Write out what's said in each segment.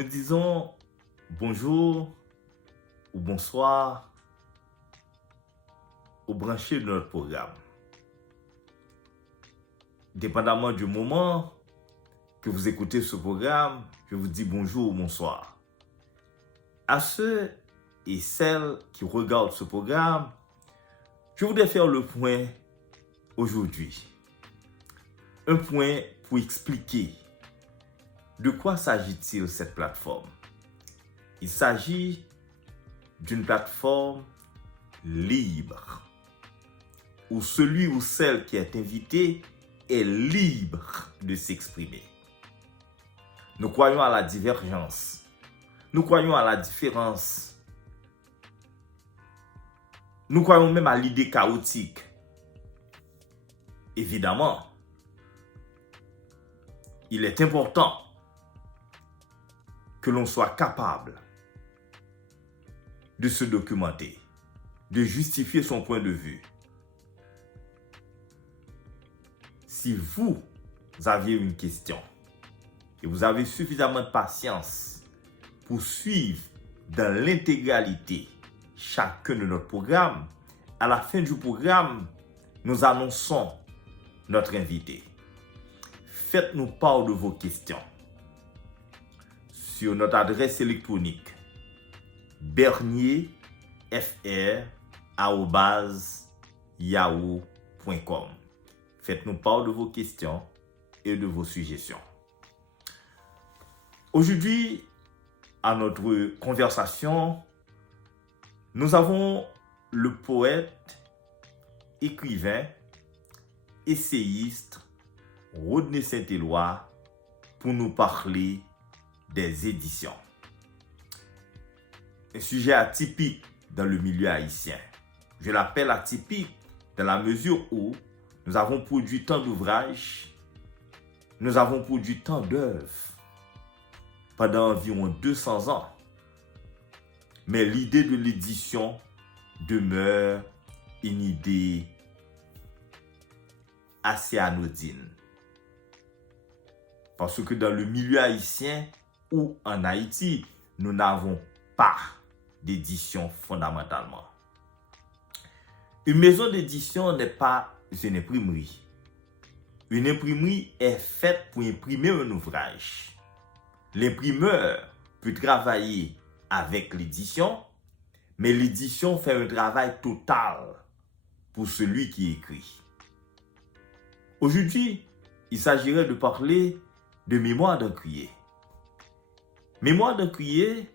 Nous disons bonjour ou bonsoir aux branchés de notre programme. Dépendamment du moment que vous écoutez ce programme, je vous dis bonjour ou bonsoir. À ceux et celles qui regardent ce programme, je voudrais faire le point aujourd'hui. Un point pour expliquer de quoi s'agit-il cette plateforme. Il s'agit d'une plateforme libre, où celui ou celle qui est invité est libre de s'exprimer. Nous croyons à la divergence. Nous croyons à la différence. Nous croyons même à l'idée chaotique. Évidemment, il est important que l'on soit capable de se documenter, de justifier son point de vue. Si vous aviez une question et vous avez suffisamment de patience pour suivre dans l'intégralité chacun de notre programme, à la fin du programme, nous annonçons notre invité. Faites-nous part de vos questions sur notre adresse électronique bernierfr@yahoo.com. Faites-nous part de vos questions et de vos suggestions. Aujourd'hui, à notre conversation, nous avons le poète, écrivain, essayiste Rodney Saint-Éloi pour nous parler des éditions. Un sujet atypique dans le milieu haïtien. Je l'appelle atypique dans la mesure où nous avons produit tant d'ouvrages, nous avons produit tant d'œuvres pendant environ 200 ans. Mais l'idée de l'édition demeure une idée assez anodine. Parce que dans le milieu haïtien ou en Haïti, nous n'avons pas d'édition fondamentalement. Une maison d'édition n'est pas une imprimerie. Une imprimerie est faite pour imprimer un ouvrage. L'imprimeur peut travailler avec l'édition, mais l'édition fait un travail total pour celui qui écrit. Aujourd'hui, il s'agirait de parler de Mémoires d'un crier. Mémoires d'un crier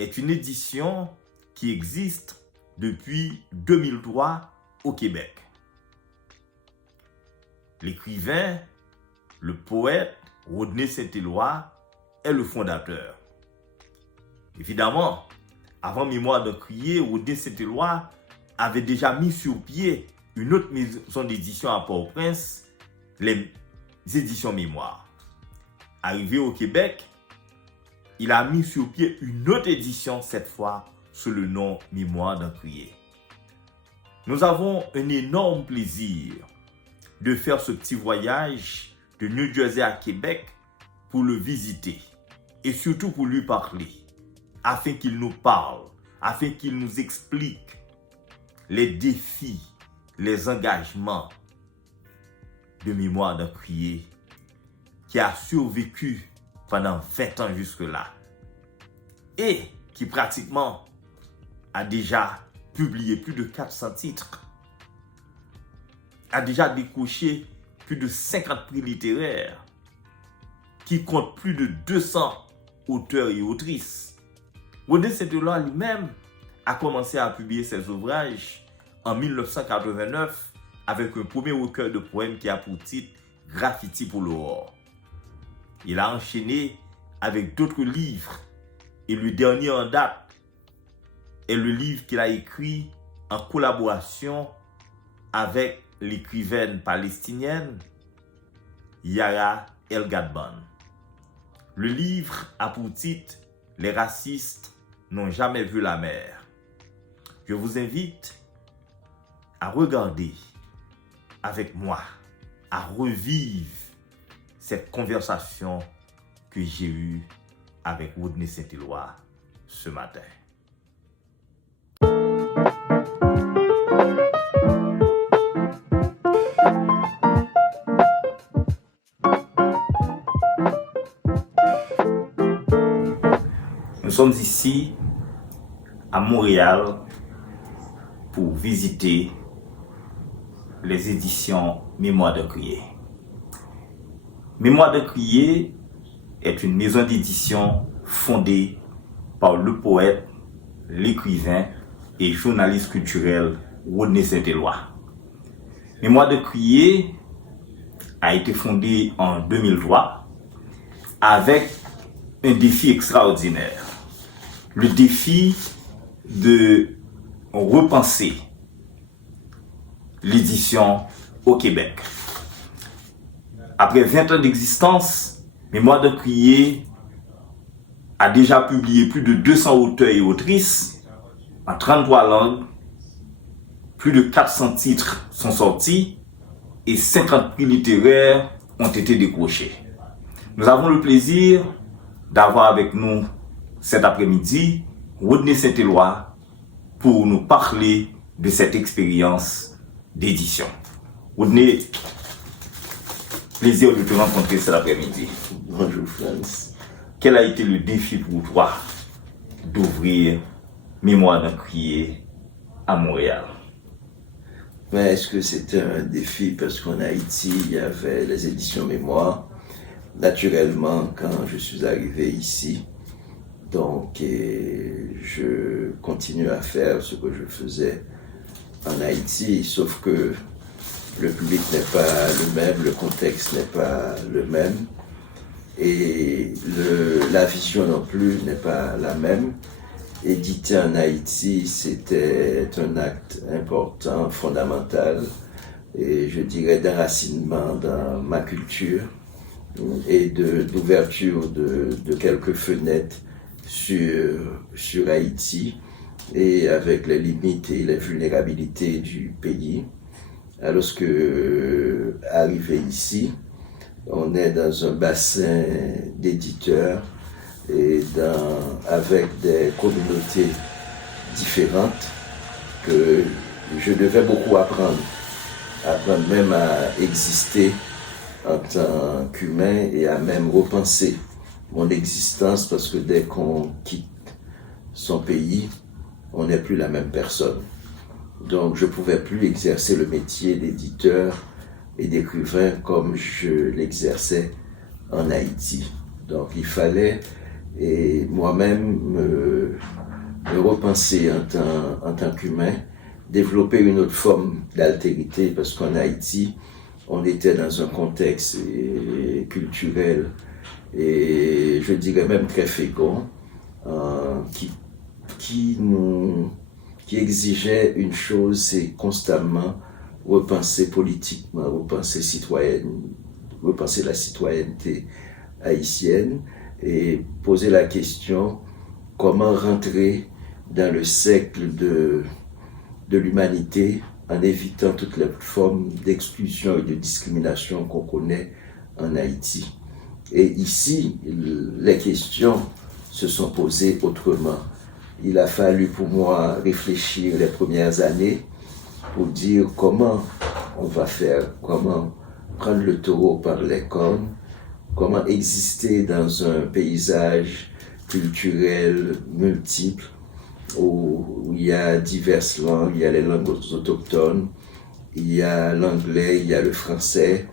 est une édition qui existe depuis 2003 au Québec. L'écrivain, le poète Rodney Saint-Éloi est le fondateur. Évidemment, avant Mémoires d'un crier, Rodney Saint-Éloi avait déjà mis sur pied une autre maison d'édition à Port-au-Prince, les éditions Mémoires. Arrivé au Québec, il a mis sur pied une autre édition, cette fois sous le nom Mémoires d'un crier. Nous avons un énorme plaisir de faire ce petit voyage de New Jersey à Québec pour le visiter et surtout pour lui parler, afin qu'il nous parle, afin qu'il nous explique les défis, les engagements de Mémoires d'un crier qui a survécu pendant 20 ans jusque-là et qui pratiquement a déjà publié plus de 400 titres, a déjà décroché plus de 50 prix littéraires, qui compte plus de 200 auteurs et autrices. Rodney Saint-Éloi lui-même a commencé à publier ses ouvrages en 1989 avec un premier recueil de poèmes qui a pour titre Graffiti pour l'aurore. Il a enchaîné avec d'autres livres et le dernier en date est le livre qu'il a écrit en collaboration avec l'écrivaine palestinienne Yara El-Gadban. Le livre a pour titre Les racistes n'ont jamais vu la mer. Je vous invite à regarder avec moi, à revivre cette conversation que j'ai eue avec Rodney Saint-Éloi ce matin. Nous sommes ici à Montréal pour visiter les éditions Mémoire de Crier. Mémoire de Crier est une maison d'édition fondée par le poète, l'écrivain et journaliste culturel Rodney Saint-Éloi. Mémoire de Crier a été fondée en 2003 avec un défi extraordinaire. Le défi de repenser l'édition au Québec. Après 20 ans d'existence, Mémoire de Crier a déjà publié plus de 200 auteurs et autrices en 33 langues. Plus de 400 titres sont sortis et 50 prix littéraires ont été décrochés. Nous avons le plaisir d'avoir avec nous cet après-midi Rodney Saint-Éloi pour nous parler de cette expérience d'édition. Rodney, plaisir de te rencontrer cet après-midi. Bonjour Franz. Quel a été le défi pour toi d'ouvrir Mémoire d'un Crier à Montréal? Mais est-ce que c'était un défi parce qu'en Haïti, il y avait les éditions Mémoire. Naturellement, quand je suis arrivé ici, donc je continue à faire ce que je faisais en Haïti, sauf que le public n'est pas le même, le contexte n'est pas le même et la vision non plus n'est pas la même. Éditer en Haïti, c'était un acte important, fondamental, et je dirais d'enracinement dans ma culture et d'ouverture de quelques fenêtres sur Haïti et avec les limites et les vulnérabilités du pays. Alors que arrivé ici, on est dans un bassin d'éditeurs et avec des communautés différentes que je devais beaucoup apprendre même à exister en tant qu'humain et à même repenser mon existence parce que dès qu'on quitte son pays, on n'est plus la même personne. Donc je ne pouvais plus exercer le métier d'éditeur et d'écrivain comme je l'exerçais en Haïti. Donc il fallait et moi-même me repenser en tant qu'humain, développer une autre forme d'altérité parce qu'en Haïti, on était dans un contexte culturel et je dirais même très fécond qui exigeait une chose, c'est constamment repenser politiquement, repenser la citoyenneté haïtienne et poser la question comment rentrer dans le cercle de l'humanité en évitant toutes les formes d'exclusion et de discrimination qu'on connaît en Haïti. Et ici, les questions se sont posées autrement. Il a fallu pour moi réfléchir les premières années pour dire comment on va faire, comment prendre le taureau par les cornes, comment exister dans un paysage culturel multiple où il y a diverses langues, il y a les langues autochtones, il y a l'anglais, il y a le français,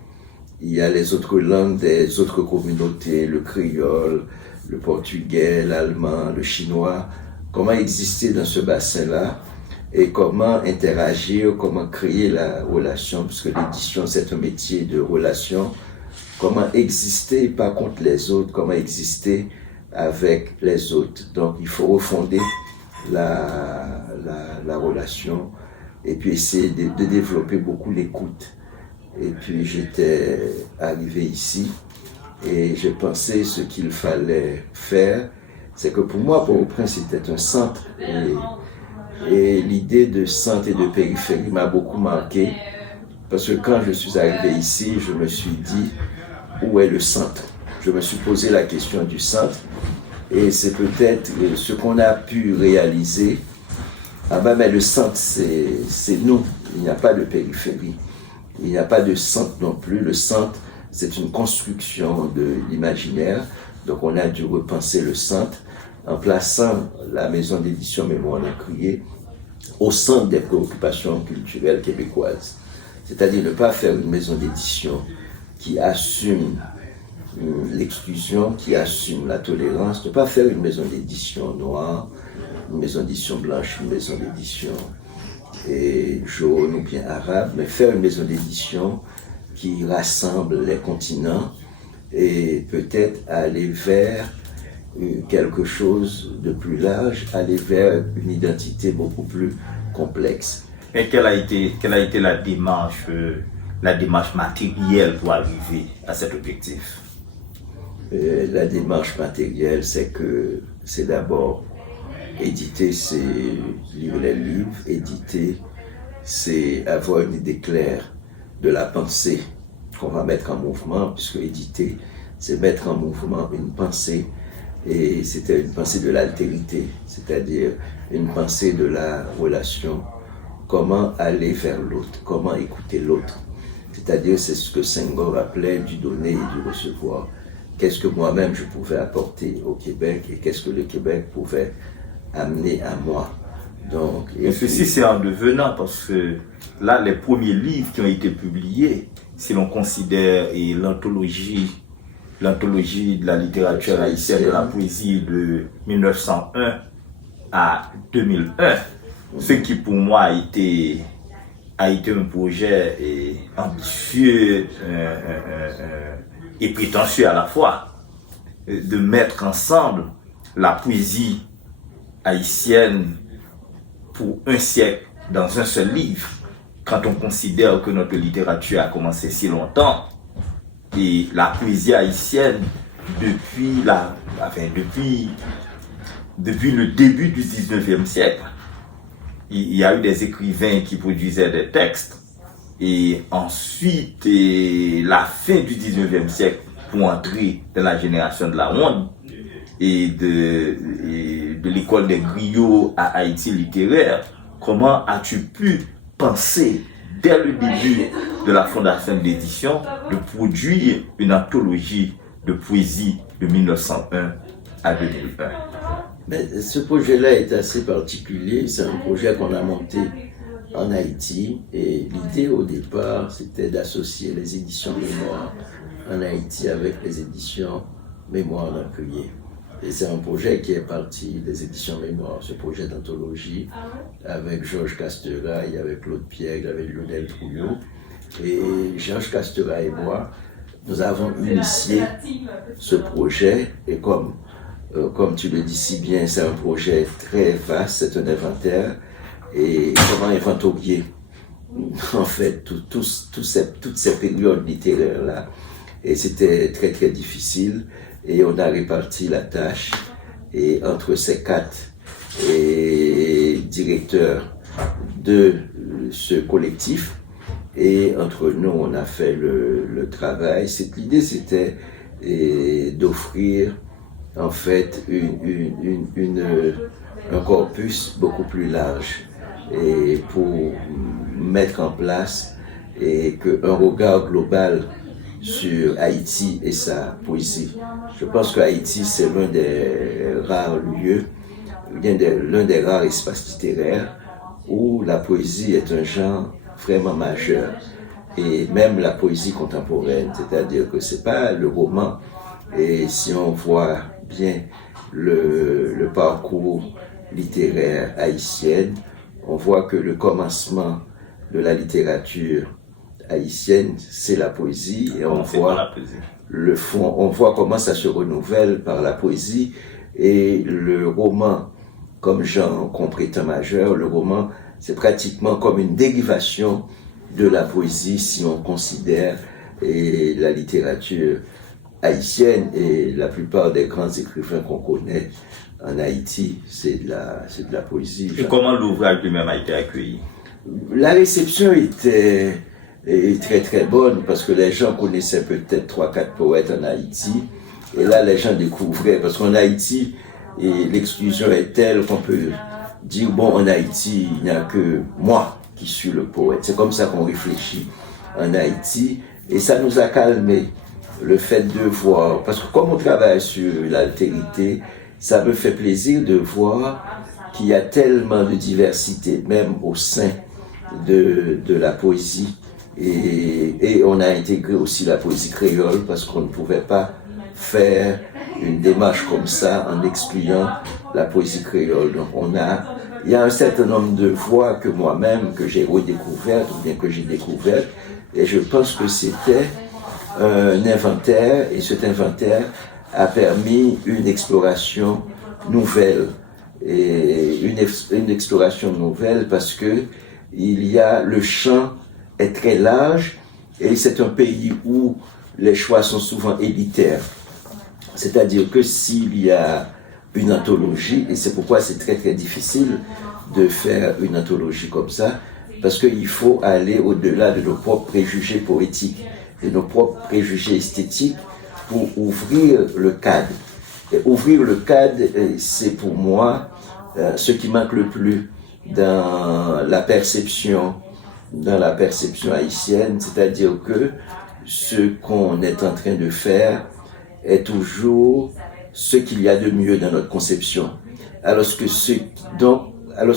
il y a les autres langues des autres communautés, le créole, le portugais, l'allemand, le chinois. Comment exister dans ce bassin-là et comment interagir, comment créer la relation, parce que l'édition c'est un métier de relation. Comment exister pas contre les autres, comment exister avec les autres. Donc il faut refonder la relation et puis essayer de développer beaucoup l'écoute. Et puis j'étais arrivé ici et j'ai pensé ce qu'il fallait faire, c'est que pour moi, Port-au-Prince c'était un centre et l'idée de centre et de périphérie m'a beaucoup marqué parce que quand je suis arrivé ici, je me suis dit où est le centre? Je me suis posé la question du centre Et c'est peut-être ce qu'on a pu réaliser. Ah ben, mais le centre, c'est nous. Il n'y a pas de périphérie. Il n'y a pas de centre non plus. Le centre, c'est une construction de l'imaginaire. Donc on a dû repenser le centre en plaçant la maison d'édition Mémoire d'un Crier au centre des préoccupations culturelles québécoises. C'est-à-dire ne pas faire une maison d'édition qui assume l'exclusion, qui assume la tolérance, ne pas faire une maison d'édition noire, une maison d'édition blanche, une maison d'édition jaune ou bien arabe, mais faire une maison d'édition qui rassemble les continents et peut-être aller vers quelque chose de plus large, aller vers une identité beaucoup plus complexe. Et quelle a été la démarche matérielle pour arriver à cet objectif? La démarche matérielle, c'est d'abord éditer, c'est lire les livres. Éditer, c'est avoir une idée claire de la pensée qu'on va mettre en mouvement, puisque éditer, c'est mettre en mouvement une pensée. Et c'était une pensée de l'altérité, c'est-à-dire une pensée de la relation. Comment aller vers l'autre, comment écouter l'autre. C'est-à-dire, c'est ce que Senghor appelait du donner et du recevoir. Qu'est-ce que moi-même je pouvais apporter au Québec et qu'est-ce que le Québec pouvait amener à moi. Donc, et ceci, c'est en devenant, parce que là, les premiers livres qui ont été publiés, si l'on considère l'anthologie de la littérature haïtienne, de la poésie de 1901 à 2001, ce qui pour moi a été un projet ambitieux et prétentieux à la fois, de mettre ensemble la poésie haïtienne pour un siècle dans un seul livre, quand on considère que notre littérature a commencé si longtemps, et la poésie haïtienne depuis le début du 19e siècle. Il y a eu des écrivains qui produisaient des textes, et ensuite la fin du 19e siècle pour entrer dans la génération de la Ronde et de l'école des griots à Haïti littéraire. Comment as-tu pu penser dès le début de la fondation de l'édition de produire une anthologie de poésie de 1901 à 2001? Mais ce projet-là est assez particulier. C'est un projet qu'on a monté en Haïti et l'idée au départ, c'était d'associer les éditions Mémoire en Haïti avec les éditions Mémoire d'un Crier. Et c'est un projet qui est parti des éditions Mémoire, ce projet d'anthologie avec Georges Casteraille, avec Claude Piègle, avec Lionel Trouillot. Et Georges Casteraille et moi, nous avons initié ce projet et comme tu le dis si bien, c'est un projet très vaste, c'est un inventaire. Et comment inventorier en fait toutes ces périodes littéraires-là. Et c'était très très difficile. Et on a réparti la tâche et entre ces 4 directeurs de ce collectif. Et entre nous, on a fait le travail. L'idée, c'était d'offrir en fait un corpus beaucoup plus large et pour mettre en place un regard global sur Haïti et sa poésie. Je pense que Haïti, c'est l'un des rares lieux, l'un des rares espaces littéraires où la poésie est un genre vraiment majeur. Et même la poésie contemporaine, c'est-à-dire que c'est pas le roman. Et si on voit bien le parcours littéraire haïtienne, on voit que le commencement de la littérature haïtienne, c'est la poésie, et on voit le fond, on voit comment ça se renouvelle par la poésie, et le roman, comme genre comprétant majeur, le roman, c'est pratiquement comme une dérivation de la poésie si on considère la littérature haïtienne, et la plupart des grands écrivains qu'on connaît en Haïti, c'est de la poésie. Et comment l'ouvrage lui-même a été accueilli? La réception était très très bonne parce que les gens connaissaient peut-être 3-4 poètes en Haïti Et là, les gens découvraient, parce qu'en Haïti, et l'exclusion est telle qu'on peut dire, bon, en Haïti, il n'y a que moi qui suis le poète. C'est comme ça qu'on réfléchit en Haïti. Et ça nous a calmé, le fait de voir. Parce que comme on travaille sur l'altérité, ça me fait plaisir de voir qu'il y a tellement de diversité, même au sein de la poésie. Et on a intégré aussi la poésie créole parce qu'on ne pouvait pas faire une démarche comme ça en excluant la poésie créole. Donc il y a un certain nombre de voix que moi-même, que j'ai redécouvertes ou bien que j'ai découvertes, et je pense que c'était un inventaire, et cet inventaire a permis une exploration nouvelle. Et une exploration nouvelle parce que le champ est très large et c'est un pays où les choix sont souvent élitaires. C'est-à-dire que s'il y a une anthologie, et c'est pourquoi c'est très très difficile de faire une anthologie comme ça, parce qu'il faut aller au-delà de nos propres préjugés poétiques, de nos propres préjugés esthétiques pour ouvrir le cadre. Et ouvrir le cadre, c'est pour moi ce qui manque le plus dans la perception haïtienne, c'est-à-dire que ce qu'on est en train de faire est toujours ce qu'il y a de mieux dans notre conception. Alors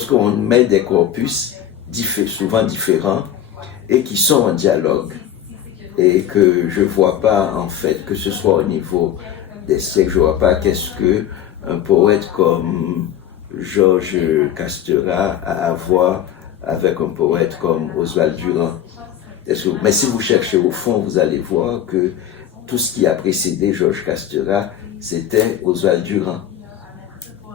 qu'on met des corpus souvent différents et qui sont en dialogue, et que je vois pas en fait que ce soit au niveau des siècles, je vois pas qu'est-ce que un poète comme Georges Casterat a à voir avec un poète comme Oswald Durand. Mais si vous cherchez au fond, vous allez voir que tout ce qui a précédé Georges Casterat, c'était Oswald Durand.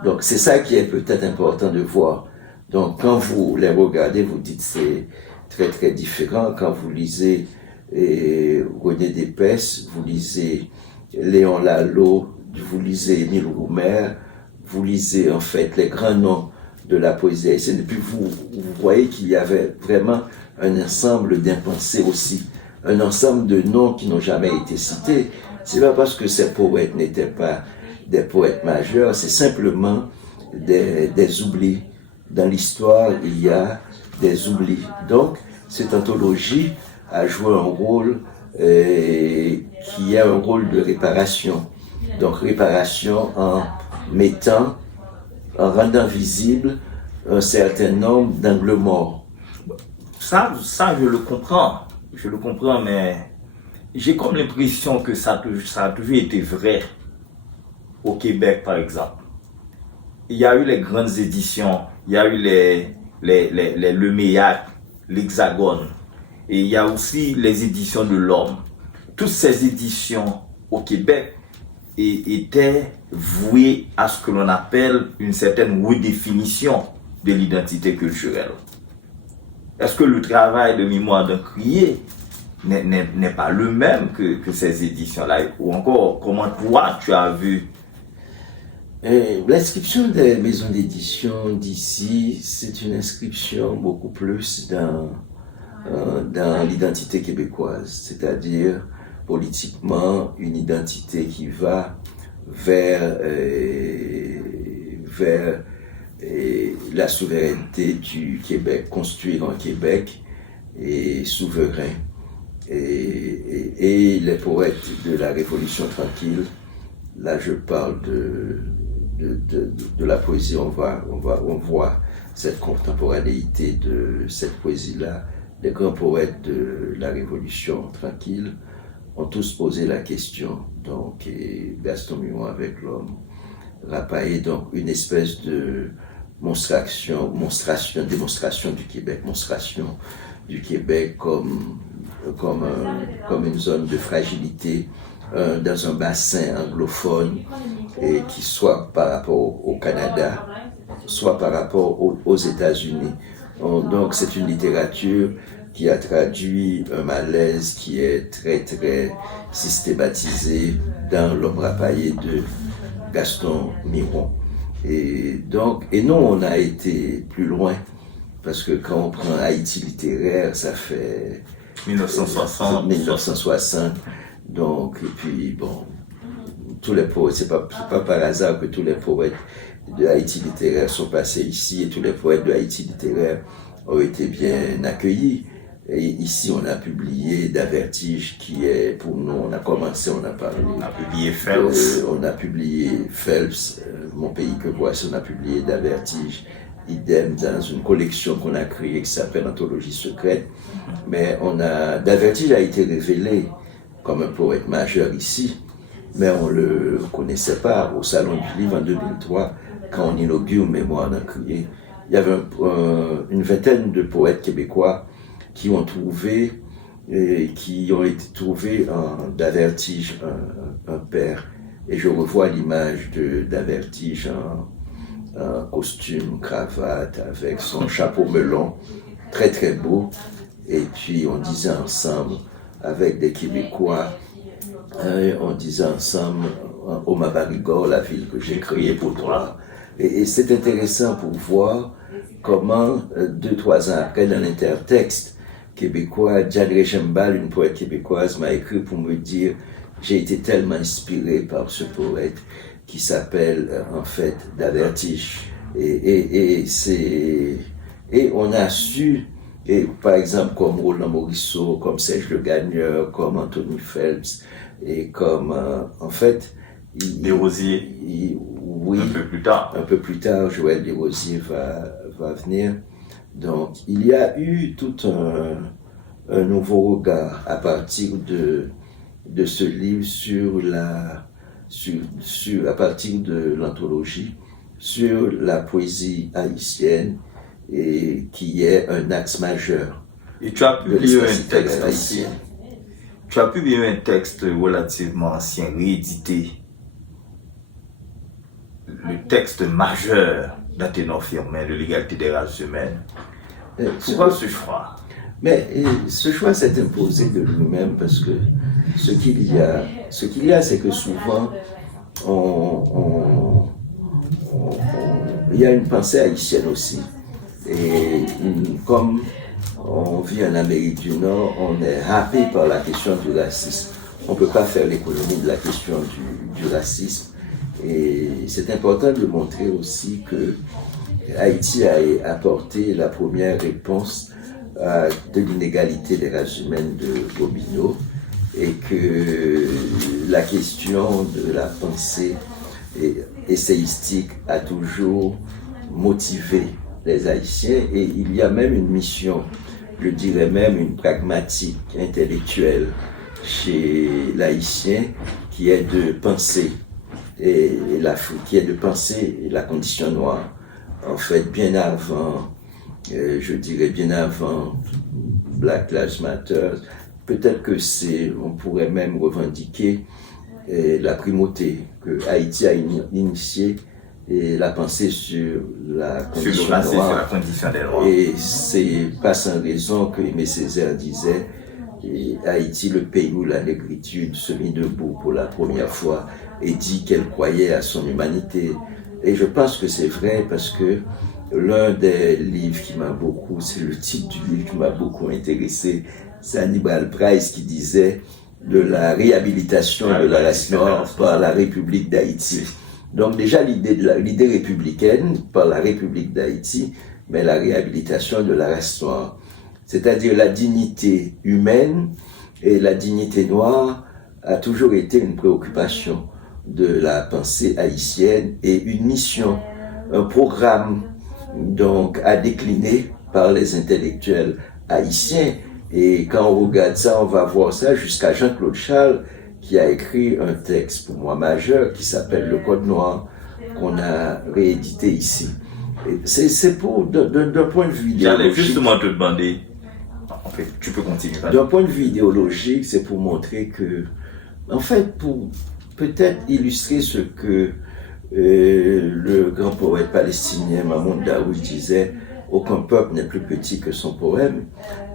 Donc c'est ça qui est peut-être important de voir. Donc quand vous les regardez, vous dites c'est très très différent. Quand vous lisez René Despès, vous lisez Léon Lalo, vous lisez Émile Roumer, vous lisez en fait les grands noms de la poésie haïtienne, et puis vous voyez qu'il y avait vraiment un ensemble d'impensés aussi, un ensemble de noms qui n'ont jamais été cités. C'est pas parce que ces poètes n'étaient pas des poètes majeurs, c'est simplement des oublis. Dans l'histoire, il y a des oublis. Donc, cette anthologie a joué un rôle qui est un rôle de réparation. Donc, réparation en rendant visible un certain nombre d'angles morts. Ça, je le comprends, mais j'ai comme l'impression que ça a toujours été vrai au Québec, par exemple. Il y a eu les grandes éditions, il y a eu le Meillac, l'Hexagone, et il y a aussi les éditions de l'Homme. Toutes ces éditions au Québec étaient vouées à ce que l'on appelle une certaine redéfinition de l'identité culturelle. Est-ce que le travail de mémoire d'un crier n'est pas le même que ces éditions-là? Ou encore, comment toi tu as vu? L'inscription des maisons d'édition d'ici, c'est une inscription beaucoup plus dans l'identité québécoise, c'est-à-dire politiquement une identité qui va vers la souveraineté du Québec, construire un Québec et souverain. Et les poètes de la Révolution tranquille, là je parle de la poésie, on voit cette contemporanéité de cette poésie-là. Les grands poètes de la Révolution tranquille ont tous posé la question. Donc, Gaston Miron avec l'Homme, Raphaël, donc une espèce de démonstration du Québec comme une zone de fragilité dans un bassin anglophone, et qui soit par rapport au Canada, soit par rapport aux États-Unis. Donc c'est une littérature qui a traduit un malaise qui est très très systématisé dans L'Homme rapaillé de Gaston Miron. Et nous on a été plus loin, parce que quand on prend Haïti littéraire, ça fait 1960. Donc, et puis bon, tous les poètes, c'est pas par hasard que tous les poètes de Haïti littéraire sont passés ici et tous les poètes de Haïti littéraire ont été bien accueillis. Et ici, on a publié D'Avertige, qui est, pour nous, on a commencé, on a parlé. On a publié Phelps. On a publié Phelps, Mon pays que voici, on a publié D'Avertige. Idem dans une collection qu'on a créée qui s'appelle Anthologie secrète. Mais D'Avertige a été révélé comme un poète majeur ici, mais on le connaissait pas au Salon du Livre en 2003, quand on inaugure Mémoire d'un crier. Il y avait une vingtaine de poètes québécois qui ont été trouvés en D'Avertige, un père. Et je revois l'image D'Avertige en costume, cravate, avec son chapeau melon, très très beau. Et puis on disait ensemble, avec des Québécois, on disait ensemble, Oma Barigor, la ville que j'ai créée pour toi. Et c'est intéressant pour voir comment, 2-3 ans après, dans l'intertexte québécois, Jane Rejembal, une poète québécoise, m'a écrit pour me dire « J'ai été tellement inspiré par ce poète qui s'appelle en fait D'Avertige. » Et on a su, et par exemple comme Roland Morisseau, comme Serge Le Gagneur, comme Anthony Phelps, et comme en fait... Desrosiers. Oui, un peu plus tard. Un peu plus tard, Joël Desrosiers va venir. Donc, il y a eu tout un nouveau regard à partir de ce livre à partir de l'anthologie, sur la poésie haïtienne, et qui est un axe majeur. Et tu as publié un texte aussi. Tu as publié un texte relativement ancien, réédité. Le texte majeur d'Athénor Firmin, de l'égalité des races humaines. Pourquoi ce choix? Mais ce choix s'est imposé de lui-même parce que ce qu'il y a, c'est que souvent, il y a une pensée haïtienne aussi. Et comme on vit en Amérique du Nord, on est happé par la question du racisme. On ne peut pas faire l'économie de la question du racisme. Et c'est important de montrer aussi que Haïti a apporté la première réponse de l'inégalité des races humaines de Gobineau, et que la question de la pensée essayistique a toujours motivé les Haïtiens, et il y a même une mission, je dirais même une pragmatique intellectuelle chez l'Haïtien qui est de penser qui est de penser la condition noire. En fait, bien avant, je dirais bien avant Black Lives Matter, peut-être que on pourrait même revendiquer la primauté que Haïti a initiée, et la pensée sur la condition noire. Sur la condition des noirs. Et c'est pas sans raison que Aimé Césaire disait Haïti, le pays où la négritude se mit debout pour la première fois et dit qu'elle croyait à son humanité. Et je pense que c'est vrai parce que l'un des livres qui m'a beaucoup, c'est le titre du livre qui m'a beaucoup intéressé, c'est Hannibal Price qui disait de la réhabilitation de la race noire par la République d'Haïti. Donc déjà l'idée républicaine par la République d'Haïti, mais la réhabilitation de la race noire. C'est-à-dire la dignité humaine et la dignité noire a toujours été une préoccupation de la pensée haïtienne et une mission, un programme donc à décliner par les intellectuels haïtiens. Et quand on regarde ça, on va voir ça jusqu'à Jean-Claude Charles qui a écrit un texte pour moi majeur qui s'appelle Le Code Noir, qu'on a réédité ici. C'est pour, d'un point de vue idéologique. J'allais justement te demander. En fait, tu peux continuer. D'un point de vue idéologique, c'est pour montrer que, en fait, pour peut-être illustrer ce que le grand poète palestinien Mahmoud Daoud disait, aucun peuple n'est plus petit que son poème,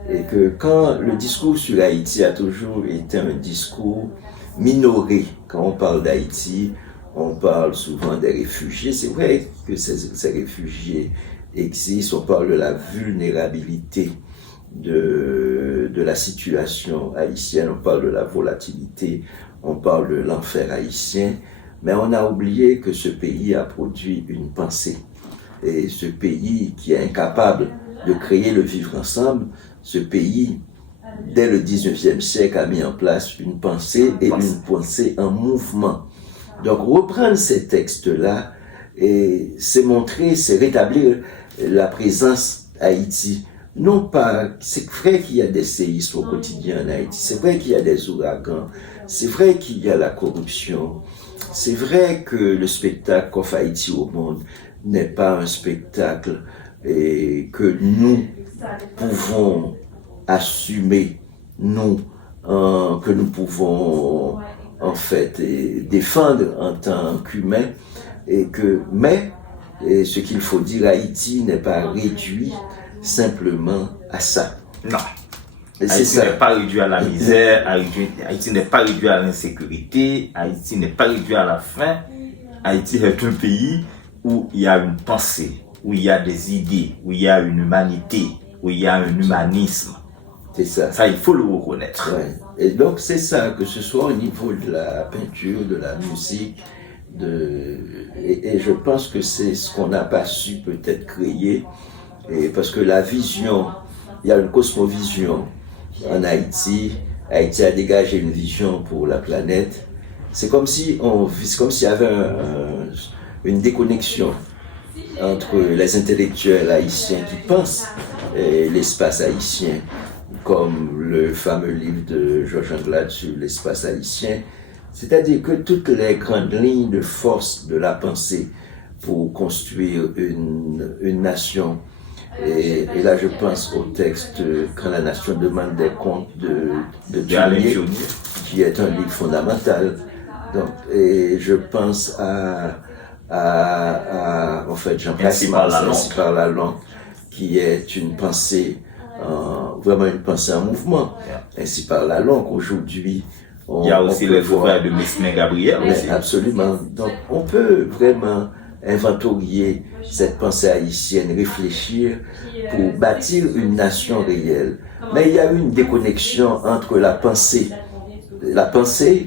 et que quand le discours sur Haïti a toujours été un discours minoré, quand on parle d'Haïti, on parle souvent des réfugiés. C'est vrai que ces réfugiés existent, on parle de la vulnérabilité de la situation haïtienne, on parle de la volatilité, on parle de l'enfer haïtien, Mais on a oublié que ce pays a produit une pensée. Et ce pays qui est incapable de créer le vivre ensemble, ce pays, dès le 19e siècle, a mis en place une pensée et une pensée en mouvement. Donc reprendre ces textes-là, et c'est montrer, c'est rétablir la présence Haïti. Non pas, c'est vrai qu'il y a des séismes au quotidien en Haïti, c'est vrai qu'il y a des ouragans, c'est vrai qu'il y a la corruption, c'est vrai que le spectacle qu'offre Haïti au monde n'est pas un spectacle et que nous pouvons assumer, nous, que nous pouvons en fait défendre en tant qu'humains, mais ce qu'il faut dire, Haïti n'est pas réduit simplement à ça. Non. Haïti n'est pas réduit à la misère, Haïti n'est pas réduit à l'insécurité, Haïti n'est pas réduit à la faim. Haïti est un pays où il y a une pensée, où il y a des idées, où il y a une humanité, où il y a un humanisme. C'est ça. Ça, il faut le reconnaître. Ouais. Et donc, c'est ça, que ce soit au niveau de la peinture, de la musique, et je pense que c'est ce qu'on n'a pas su peut-être créer, et parce que la vision, il y a une cosmovision en Haïti. Haïti a dégagé une vision pour la planète. C'est comme s'il y avait une déconnexion entre les intellectuels haïtiens qui pensent l'espace haïtien, comme le fameux livre de Georges Anglade sur l'espace haïtien. C'est-à-dire que toutes les grandes lignes de force de la pensée pour construire une nation. Et là, je pense au texte « Quand la nation demande des comptes » de Thionnier, qui est un livre fondamental. Donc, et je pense en fait, Jean-Pierre par la langue, qui est une pensée, vraiment une pensée en mouvement. Ainsi par la langue, aujourd'hui, il y a aussi les ouvrages de Mesmer Gabriel. Absolument. Donc, on peut vraiment inventorier cette pensée haïtienne, réfléchir pour bâtir une nation réelle. Mais il y a une déconnexion entre la pensée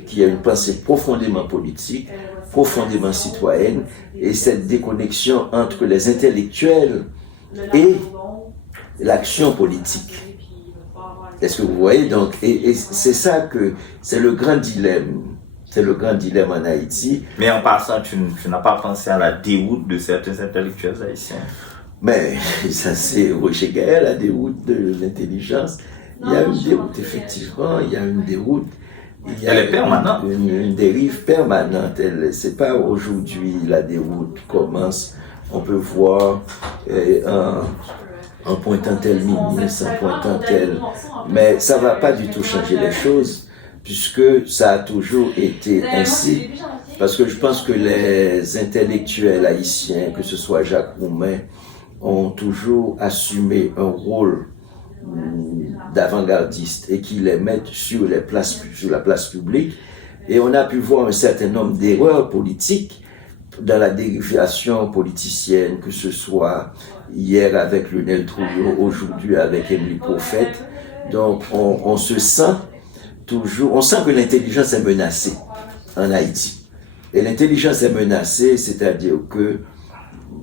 qui est une pensée profondément politique, profondément citoyenne, et cette déconnexion entre les intellectuels et l'action politique. Est-ce que vous voyez? Donc, et c'est ça que c'est le grand dilemme. C'est le grand dilemme en Haïti. Mais en passant, tu n'as pas pensé à la déroute de certains intellectuels haïtiens? Mais ça, c'est Roger Gaël, la déroute de l'intelligence. Il y a une déroute, effectivement, il y a une déroute. Elle est permanente. Une dérive permanente. C'est pas aujourd'hui la déroute commence. On peut voir en pointant tel ministre, en pointant tel... Mais ça va pas du tout changer les choses, puisque ça a toujours été ainsi. Parce que je pense que les intellectuels haïtiens, que ce soit Jacques Roumain, ont toujours assumé un rôle d'avant-gardiste et qui les mettent sur la place publique. Et on a pu voir un certain nombre d'erreurs politiques dans la dérivation politicienne, que ce soit hier avec Lionel Trouillot, aujourd'hui avec Émile Prophète. Donc on se sent toujours, on sent que l'intelligence est menacée en Haïti. Et l'intelligence est menacée, c'est-à-dire que...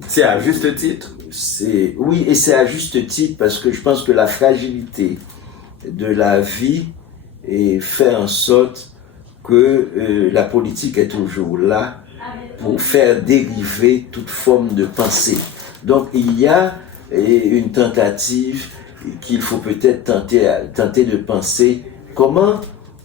C'est à juste titre. Oui, et c'est à juste titre parce que je pense que la fragilité de la vie fait en sorte que la politique est toujours là pour faire dériver toute forme de pensée. Donc il y a une tentative qu'il faut peut-être tenter de penser comment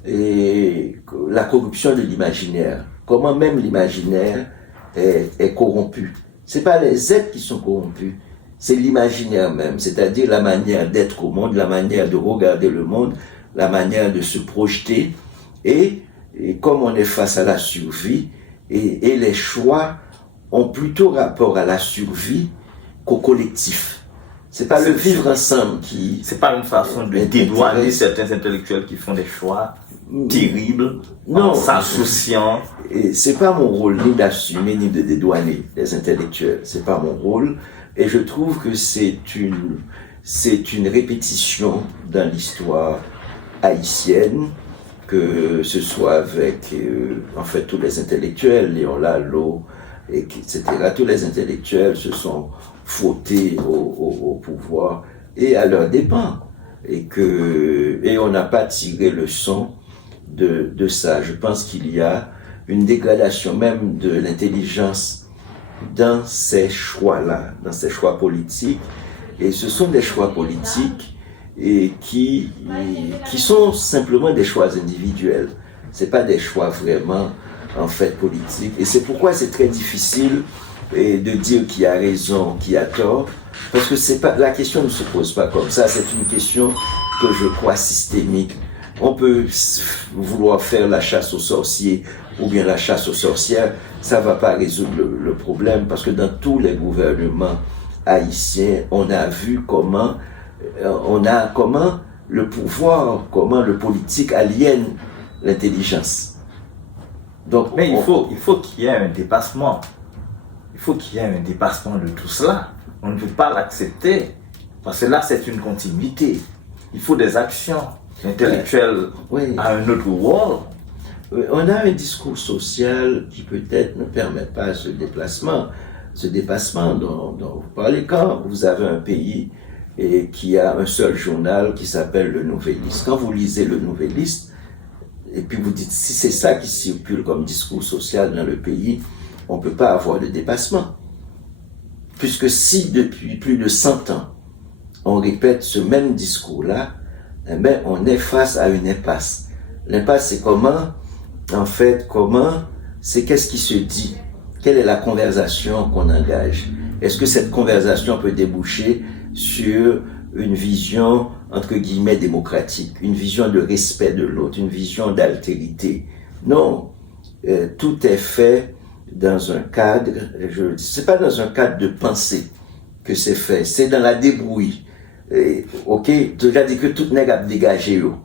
la corruption de l'imaginaire, comment même l'imaginaire est corrompu. C'est pas les êtres qui sont corrompus, c'est l'imaginaire même, c'est-à-dire la manière d'être au monde, la manière de regarder le monde, la manière de se projeter, et comme on est face à la survie, et les choix ont plutôt rapport à la survie qu'au collectif. C'est pas le vivre ensemble qui... C'est pas une façon de dédouaner certains intellectuels qui font des choix terribles, en s'associant. C'est pas mon rôle ni d'assumer ni de dédouaner les intellectuels. C'est pas mon rôle. Et je trouve que c'est une répétition dans l'histoire haïtienne que ce soit avec en fait tous les intellectuels, Léon Lalo, etc. Tous les intellectuels se sont frottés au pouvoir et à leurs dépens. Et on n'a pas tiré leçon de ça. Je pense qu'il y a une dégradation même de l'intelligence dans ces choix-là, dans ces choix politiques. Et ce sont des choix politiques qui sont simplement des choix individuels. C'est pas des choix vraiment, en fait, politiques. Et c'est pourquoi c'est très difficile de dire qui a raison, qui a tort. Parce que c'est pas, la question ne se pose pas comme ça. C'est une question que je crois systémique. On peut vouloir faire la chasse aux sorciers ou bien la chasse aux sorcières. Ça va pas résoudre le problème parce que dans tous les gouvernements haïtiens, on a vu comment le pouvoir, comment le politique aliène l'intelligence. Donc, mais il faut qu'il y ait un dépassement. Il faut qu'il y ait un dépassement de tout cela. On ne peut pas l'accepter parce que là, c'est une continuité. Il faut des actions. L'intellectuel a un autre rôle. On a un discours social qui peut-être ne permet pas ce dépassement dont vous parlez. Quand vous avez un pays qui a un seul journal qui s'appelle Le Nouvelliste, quand vous lisez Le Nouvelliste, et puis vous dites, si c'est ça qui circule comme discours social dans le pays, on ne peut pas avoir de dépassement. Puisque si depuis plus de 100 ans, on répète ce même discours-là, eh bien, on est face à une impasse. L'impasse, c'est c'est qu'est-ce qui se dit? Quelle est la conversation qu'on engage? Est-ce que cette conversation peut déboucher sur une vision, entre guillemets, démocratique, une vision de respect de l'autre, une vision d'altérité? Non, tout est fait dans un cadre, c'est pas dans un cadre de pensée que c'est fait, c'est dans la débrouille. Ok, tu as dit que tout nègre a dégagé. Vous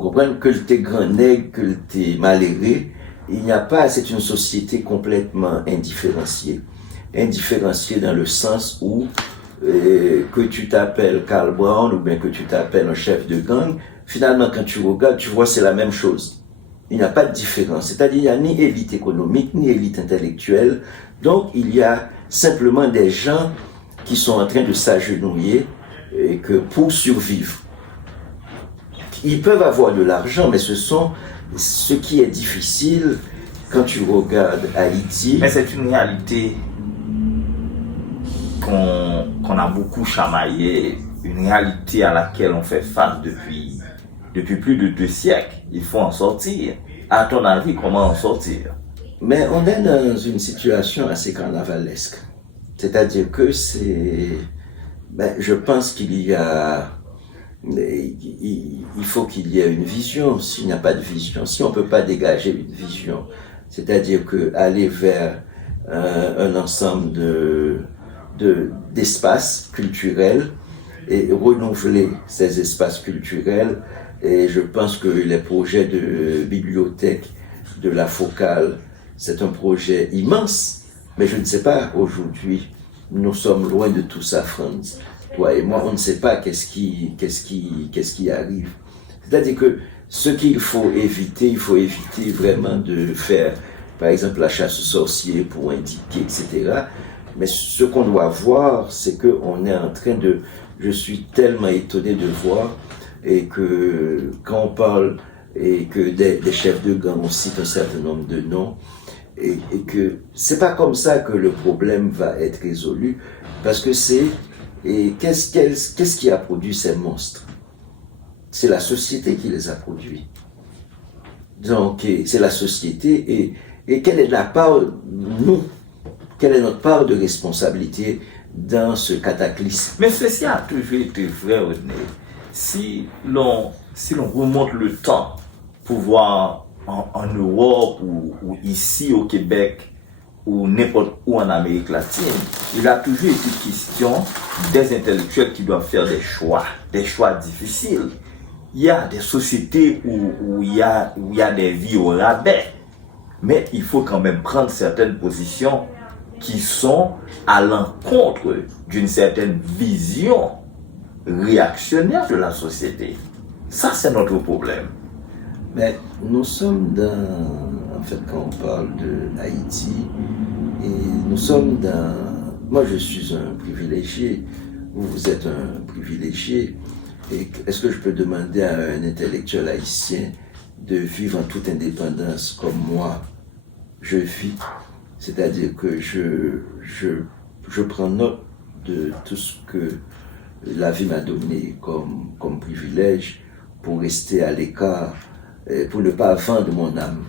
comprenez que t'es grand nègre, que t'es malheureux. Il n'y a pas, c'est une société complètement indifférenciée. Indifférenciée dans le sens où que tu t'appelles Karl Brown ou bien que tu t'appelles un chef de gang, finalement quand tu regardes, tu vois c'est la même chose. Il n'y a pas de différence. C'est-à-dire il n'y a ni élite économique, ni élite intellectuelle. Donc il y a simplement des gens qui sont en train de s'agenouiller pour survivre. Ils peuvent avoir de l'argent, mais ce qui est difficile quand tu regardes Haïti. Mais c'est une réalité qu'on a beaucoup chamaillé, une réalité à laquelle on fait face depuis plus de 2 siècles. Il faut en sortir. À ton avis, comment en sortir? Mais on est dans une situation assez carnavalesque. C'est-à-dire que je pense il faut qu'il y ait une vision. S'il n'y a pas de vision, si on ne peut pas dégager une vision, c'est-à-dire que aller vers un ensemble d'espaces culturels et renouveler ces espaces culturels, et je pense que les projets de bibliothèque de la Focale, c'est un projet immense, mais je ne sais pas aujourd'hui, nous sommes loin de tout ça, Franz. Toi et moi, on ne sait pas qu'est-ce qui arrive. C'est-à-dire que ce qu'il faut éviter, vraiment de faire, par exemple, la chasse aux sorciers pour indiquer, etc. Mais ce qu'on doit voir, c'est qu'on est en train de... Je suis tellement étonné de voir et que quand on parle et que des chefs de gang, on cite un certain nombre de noms, et que c'est pas comme ça que le problème va être résolu, parce que qu'est-ce qui a produit ces monstres? C'est la société qui les a produits. Donc, c'est la société, et quelle est quelle est notre part de responsabilité dans ce cataclysme? Mais ceci a toujours été vrai, René. Si l'on remonte le temps pour voir en Europe ou ici au Québec ou n'importe où en Amérique latine, il a toujours été question des intellectuels qui doivent faire des choix difficiles. Il y a des sociétés où il y a des vies au rabais, mais il faut quand même prendre certaines positions qui sont à l'encontre d'une certaine vision réactionnaire de la société. Ça, c'est notre problème. Mais nous sommes en fait, quand on parle de Haïti, et nous sommes moi je suis un privilégié, vous êtes un privilégié, et est-ce que je peux demander à un intellectuel haïtien de vivre en toute indépendance comme moi je vis? C'est-à-dire que je prends note de tout ce que la vie m'a donné comme privilège pour rester à l'écart, pour ne pas vendre mon âme,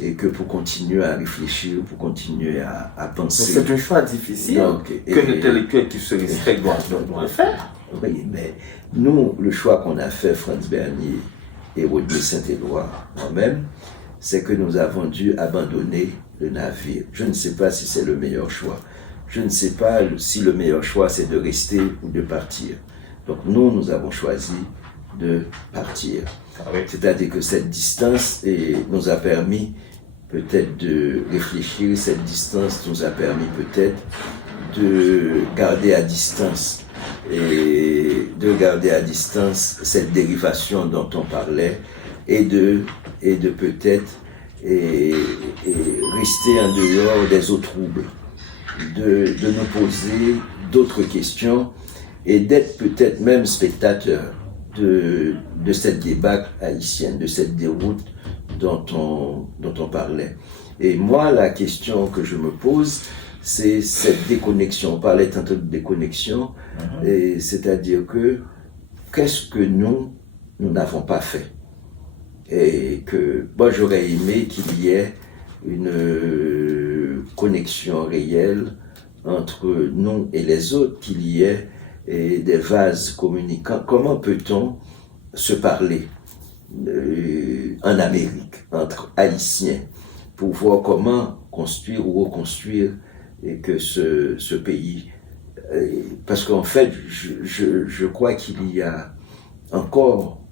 et que pour continuer à réfléchir, pour continuer à penser. Mais c'est un choix difficile qu'un intellectuel qui se respecte doit faire. Oui, mais nous, le choix qu'on a fait, Frantz Bernier et Rodney Saint-Éloi, moi-même, c'est que nous avons dû abandonner le navire. Je ne sais pas si c'est le meilleur choix. Je ne sais pas si le meilleur choix c'est de rester ou de partir. Donc nous avons choisi de partir. Ah oui. C'est-à-dire que cette distance nous a permis peut-être de réfléchir, cette distance nous a permis peut-être de garder à distance cette dérivation dont on parlait et de peut-être rester en dehors des eaux troubles, de nous poser d'autres questions et d'être peut-être même spectateur de cette débâcle haïtienne, de cette déroute dont on parlait. Et moi, la question que je me pose, c'est cette déconnexion. On parlait tantôt de déconnexion, c'est-à-dire que qu'est-ce que nous n'avons pas fait? Et que moi, j'aurais aimé qu'il y ait une connexion réelle entre nous et les autres, qu'il y ait des vases communicants. Comment peut-on se parler en Amérique, entre Haïtiens, pour voir comment construire ou reconstruire et que ce pays... Parce qu'en fait, je crois qu'il y a encore,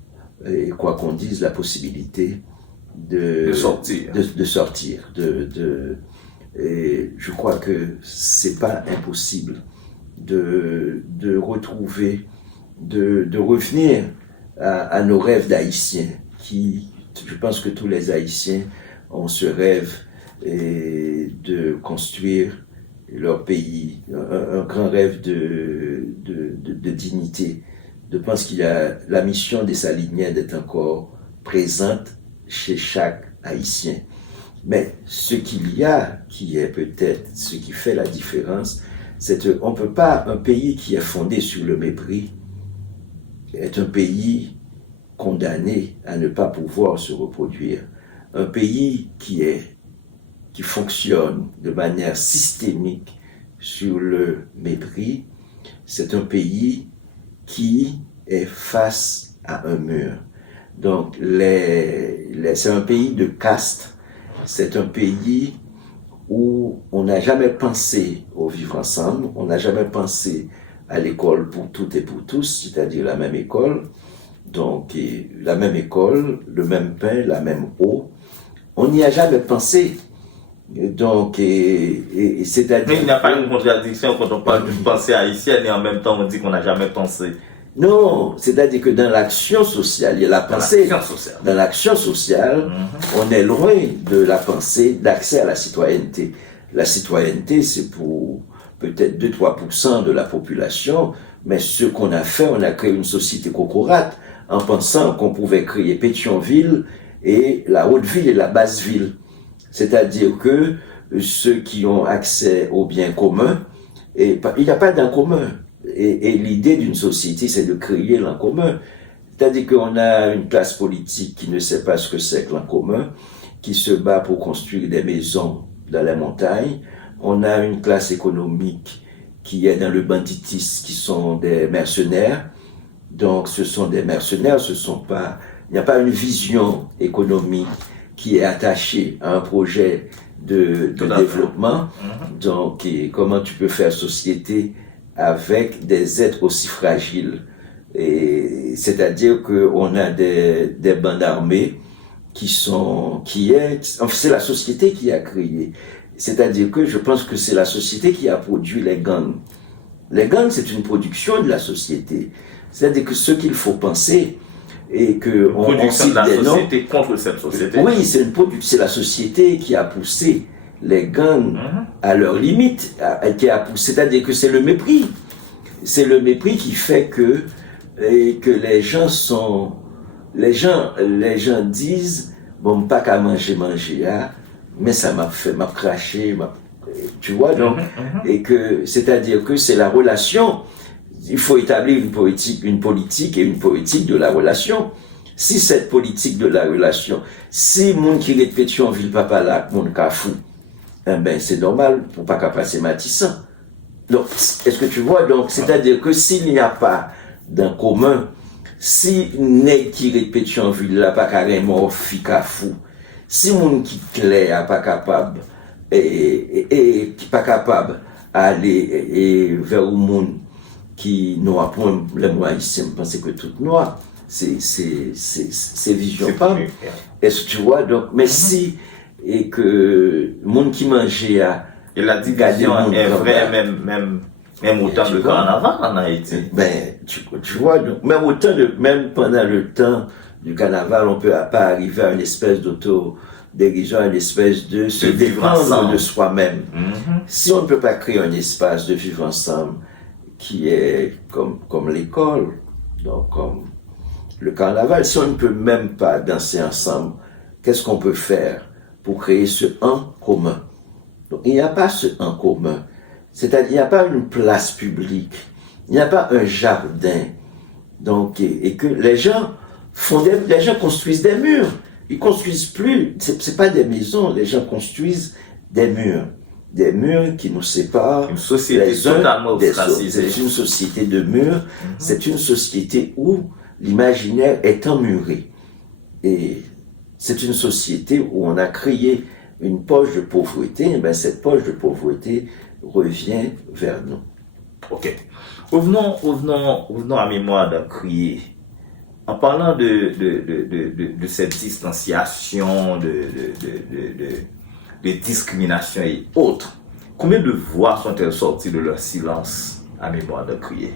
quoi qu'on dise, la possibilité de sortir. Et je crois que c'est pas impossible de retrouver, de revenir à nos rêves d'Haïtiens, je pense que tous les Haïtiens ont ce rêve de construire leur pays, un grand rêve de dignité. Je pense qu'il y a la mission des Saliniens d'être encore présente chez chaque Haïtien. Mais ce qu'il y a, qui est peut-être ce qui fait la différence, c'est qu'on ne peut pas, un pays qui est fondé sur le mépris, est un pays condamné à ne pas pouvoir se reproduire. Un pays qui fonctionne de manière systémique sur le mépris, c'est un pays qui est face à un mur. Donc, c'est un pays de caste, c'est un pays où on n'a jamais pensé au vivre ensemble, on n'a jamais pensé à l'école pour toutes et pour tous, c'est-à-dire la même école. Donc, la même école, le même pain, la même eau. On n'y a jamais pensé. Donc, c'est-à-dire... Mais il n'y a pas une contradiction quand on parle d'une pensée haïtienne et en même temps on dit qu'on n'a jamais pensé. Non, c'est-à-dire que dans l'action sociale, il y a la pensée. Dans l'action sociale, on est loin de la pensée d'accès à la citoyenneté. La citoyenneté, c'est pour peut-être 2-3% de la population, mais ce qu'on a fait, on a créé une société cocorate en pensant qu'on pouvait créer Pétionville et la Haute-Ville et la Basse-Ville. C'est-à-dire que ceux qui ont accès aux biens communs, il n'y a pas d'en commun. Et l'idée d'une société, c'est de créer l'en commun. C'est-à-dire qu'on a une classe politique qui ne sait pas ce que c'est que l'en commun, qui se bat pour construire des maisons dans la montagne. On a une classe économique qui est dans le banditisme, qui sont des mercenaires. Donc, ce sont des mercenaires, il n'y a pas une vision économique qui est attachée à un projet de développement. Donc, comment tu peux faire société avec des êtres aussi fragiles? Et c'est-à-dire qu'on a des bandes armées c'est la société qui a créé. C'est-à-dire que je pense que c'est la société qui a produit les gangs. Les gangs, c'est une production de la société. C'est-à-dire que ce qu'il faut penser, et que Production cite de la des noms. société contre cette société. Oui, c'est la société qui a poussé les gangs à leur limite, c'est-à-dire que c'est le mépris. C'est le mépris qui fait que les gens disent bon, pas qu'à manger, mais ça m'a craché, tu vois, donc, et que, c'est-à-dire que c'est la relation. Il faut établir une politique et une politique de la relation. Si cette politique de la relation, si moun qui est de Pétionville, papa là, moun ka fou, eh ben, c'est normal pour pas qu'à passer Matissan. Donc, est-ce que tu vois? Donc, c'est-à-dire que s'il n'y a pas d'un commun, si nèg qui est de Pétionville là, pas carrément fika fou, si moun qui clair a pas capable, et qui pas capable aller vers le monde qui noir pour les mois ici, je pense que tout noir, c'est vision femme. Est-ce que tu vois? Donc, mais si, et que monde qui mangeait à. Et la division est vraie, même au temps de carnaval en Haïti. Ben, tu vois, donc, même pendant le temps du carnaval, on peut pas arriver à une espèce d'auto-dérision, à une espèce de se défendre de soi-même. Si on ne peut pas créer un espace de vivre ensemble qui est comme l'école, donc comme le carnaval, si on ne peut même pas danser ensemble, qu'est-ce qu'on peut faire pour créer ce en commun? Donc, il n'y a pas ce en commun. C'est-à-dire, il n'y a pas une place publique, il n'y a pas un jardin. Donc, et que les gens construisent des murs. Ils construisent plus, c'est pas des maisons, les gens construisent des murs. Des murs qui nous séparent. Une société totalement ostracisée. C'est une société de murs. C'est une société où l'imaginaire est emmuré. Et c'est une société où on a créé une poche de pauvreté. Et bien, cette poche de pauvreté revient vers nous. Ok. Revenons à mémoire d'un crier. En parlant de cette distanciation, de discrimination et autres, combien de voix sont-elles sorties de leur silence à mémoire de crier?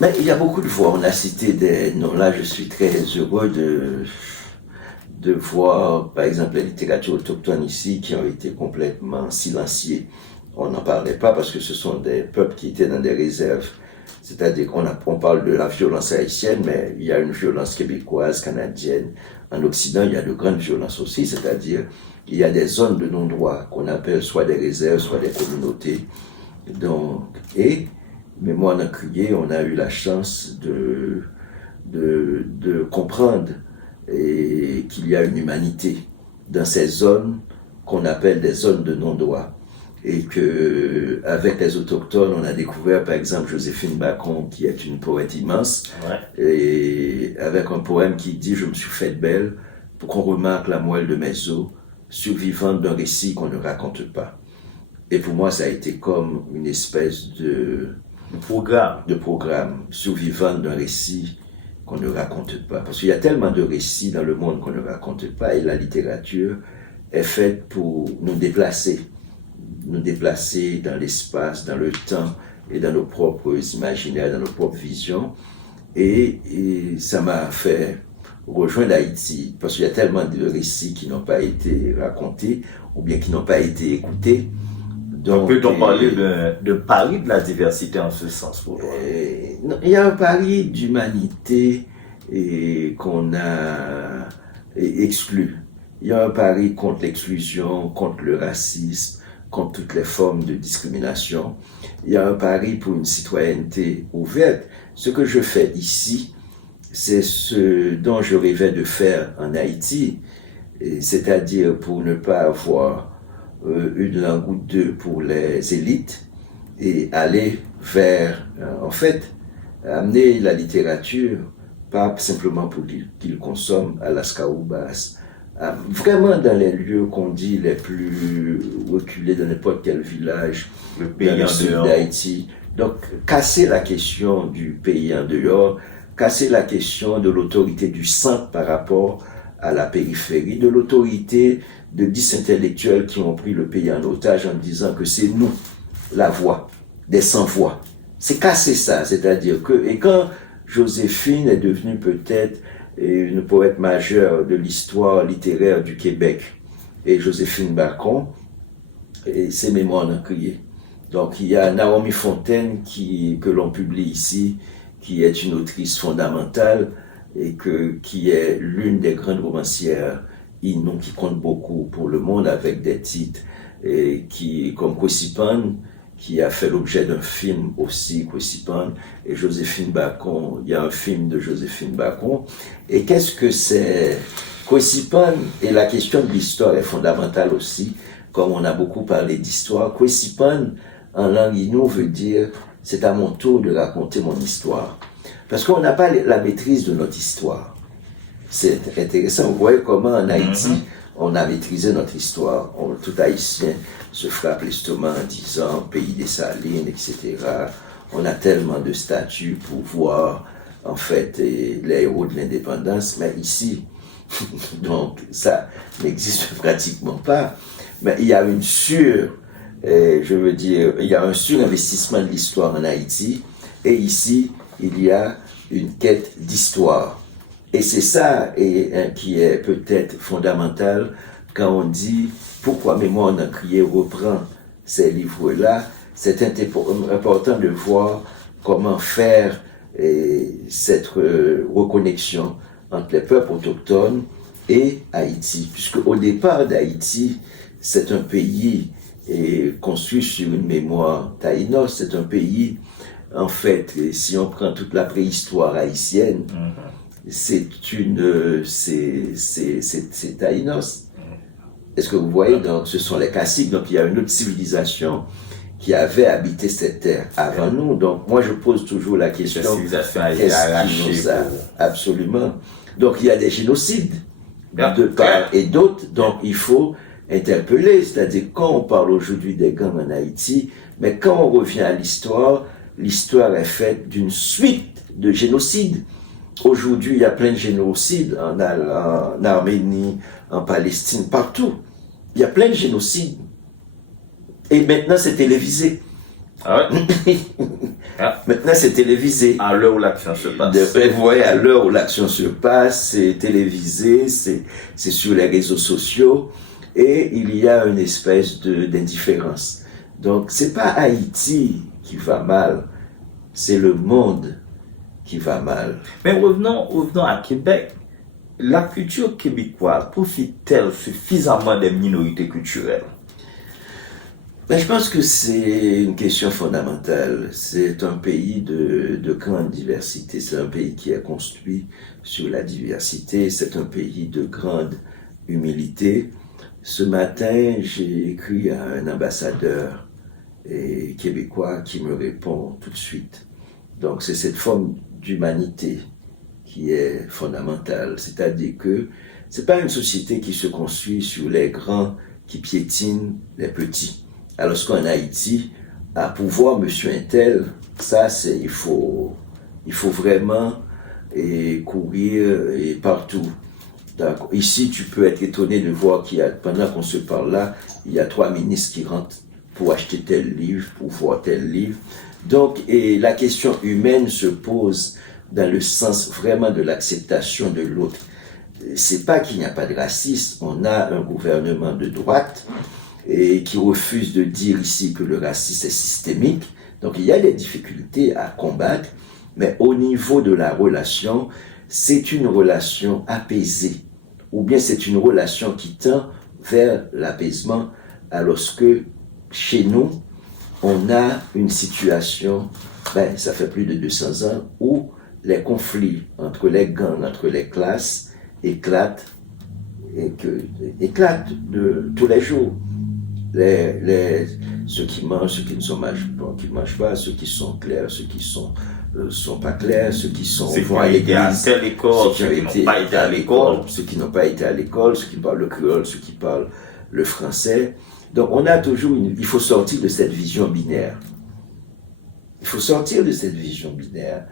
Mais il y a beaucoup de voix. On a cité des noms. Là, je suis très heureux de voir, par exemple, la littérature autochtone ici qui ont été complètement silenciées. On n'en parlait pas parce que ce sont des peuples qui étaient dans des réserves. C'est-à-dire qu'on parle de la violence haïtienne, mais il y a une violence québécoise, canadienne. En Occident, il y a de grandes violences aussi, c'est-à-dire il y a des zones de non-droit qu'on appelle soit des réserves, soit des communautés. Donc, mais moi, en Crier, on a eu la chance de comprendre qu'il y a une humanité dans ces zones qu'on appelle des zones de non-droit. Et que avec les autochtones, on a découvert par exemple Joséphine Bacon, qui est une poète immense, et avec un poème qui dit « Je me suis faite belle pour qu'on remarque la moelle de mes os, survivante d'un récit qu'on ne raconte pas ». Et pour moi, ça a été comme une espèce de programme survivante d'un récit qu'on ne raconte pas. Parce qu'il y a tellement de récits dans le monde qu'on ne raconte pas, et la littérature est faite pour nous déplacer dans l'espace, dans le temps et dans nos propres imaginaires, dans nos propres visions. Et ça m'a fait rejoindre Haïti, parce qu'il y a tellement de récits qui n'ont pas été racontés ou bien qui n'ont pas été écoutés. Donc, peut-on parler de pari de la diversité en ce sens pour toi? Il y a un pari d'humanité qu'on a exclu. Il y a un pari contre l'exclusion, contre le racisme, contre toutes les formes de discrimination. Il y a un pari pour une citoyenneté ouverte. Ce que je fais ici, c'est ce dont je rêvais de faire en Haïti, c'est-à-dire pour ne pas avoir une langue ou deux pour les élites et aller vers, en fait, amener la littérature, pas simplement pour qu'ils consomment à las caoubas, vraiment dans les lieux qu'on dit les plus reculés de n'importe quel village le pays dans le sud d'Haïti. Donc, casser la question du pays en dehors, casser la question de l'autorité du centre par rapport à la périphérie, de l'autorité de 10 intellectuels qui ont pris le pays en otage en disant que c'est nous, la voix, des sans-voix. C'est casser ça, c'est-à-dire que, et quand Joséphine est devenue peut-être une poète majeure de l'histoire littéraire du Québec. Et Joséphine Bacon, et ses mémoires n'ont crié. Donc il y a Naomi Fontaine que l'on publie ici, qui est une autrice fondamentale et qui est l'une des grandes romancières inouïes qui compte beaucoup pour le monde avec des titres comme Kwesipan, qui a fait l'objet d'un film aussi, Kwesipan, et Joséphine Bacon, il y a un film de Joséphine Bacon. Et qu'est-ce que c'est Kwesipan? Et la question de l'histoire est fondamentale aussi, comme on a beaucoup parlé d'histoire. Kwesipan, en langue inou, veut dire « c'est à mon tour de raconter mon histoire ». Parce qu'on n'a pas la maîtrise de notre histoire. C'est intéressant, vous voyez comment en Haïti, on a maîtrisé notre histoire. Tout Haïtien se frappe l'estomac en disant « pays des salines », etc. On a tellement de statues pour voir, en fait, les héros de l'indépendance. Mais ici, donc, ça n'existe pratiquement pas. Mais il y a il y a un surinvestissement de l'histoire en Haïti. Et ici, il y a une quête d'histoire. Et c'est ça qui est peut-être fondamental quand on dit pourquoi Mémoire d'un crié reprend ces livres-là. C'est important de voir comment faire cette reconnexion entre les peuples autochtones et Haïti. Puisque au départ d'Haïti, c'est un pays construit sur une mémoire taïnos, c'est un pays, en fait, si on prend toute la préhistoire haïtienne, c'est taïnos. Est-ce que vous voyez? Donc, ce sont les Caciques. Donc, il y a une autre civilisation qui avait habité cette terre avant nous. Donc, moi, je pose toujours la question. La civilisation a été arrachée. Absolument. Donc, il y a des génocides de part et d'autre. Donc, il faut interpeller. C'est-à-dire, quand on parle aujourd'hui des gangs en Haïti, mais quand on revient à l'histoire est faite d'une suite de génocides. Aujourd'hui, il y a plein de génocides en Arménie, en Palestine, partout. Il y a plein de génocides. Et maintenant, c'est télévisé. Ah ouais? Maintenant, c'est télévisé. À l'heure où l'action se passe. Vous voyez, à l'heure où l'action se passe, c'est télévisé, c'est sur les réseaux sociaux. Et il y a une espèce d'indifférence. Donc, c'est pas Haïti qui va mal, c'est le monde qui va mal. Mais revenons à Québec. La culture québécoise profite-t-elle suffisamment des minorités culturelles? Mais je pense que c'est une question fondamentale. C'est un pays de grande diversité. C'est un pays qui est construit sur la diversité. C'est un pays de grande humilité. Ce matin, j'ai écrit à un ambassadeur québécois qui me répond tout de suite. Donc c'est cette forme d'humanité qui est fondamentale. C'est-à-dire que c'est pas une société qui se construit sur les grands qui piétinent les petits. Alors qu'en Haïti, à pouvoir monsieur un tel, ça c'est il faut vraiment courir partout. Donc, ici, tu peux être étonné de voir pendant qu'on se parle là, il y a 3 ministres qui rentrent pour acheter tel livre, pour voir tel livre. Donc, la question humaine se pose dans le sens vraiment de l'acceptation de l'autre. C'est pas qu'il n'y a pas de racisme, on a un gouvernement de droite qui refuse de dire ici que le racisme est systémique. Donc, il y a des difficultés à combattre, mais au niveau de la relation, c'est une relation apaisée, ou bien c'est une relation qui tend vers l'apaisement, alors que chez nous, on a une situation, ça fait plus de 200 ans, où les conflits entre les gangs, entre les classes, éclatent de tous les jours. Ceux qui mangent, ceux qui ne mangent pas, ceux qui sont clairs, ceux qui sont pas clairs, ceux qui vont à l'église, ceux qui n'ont pas été à l'école, ceux qui n'ont pas été à l'école, ceux qui parlent le créole, ceux qui parlent le français. Donc on a toujours il faut sortir de cette vision binaire. Il faut sortir de cette vision binaire.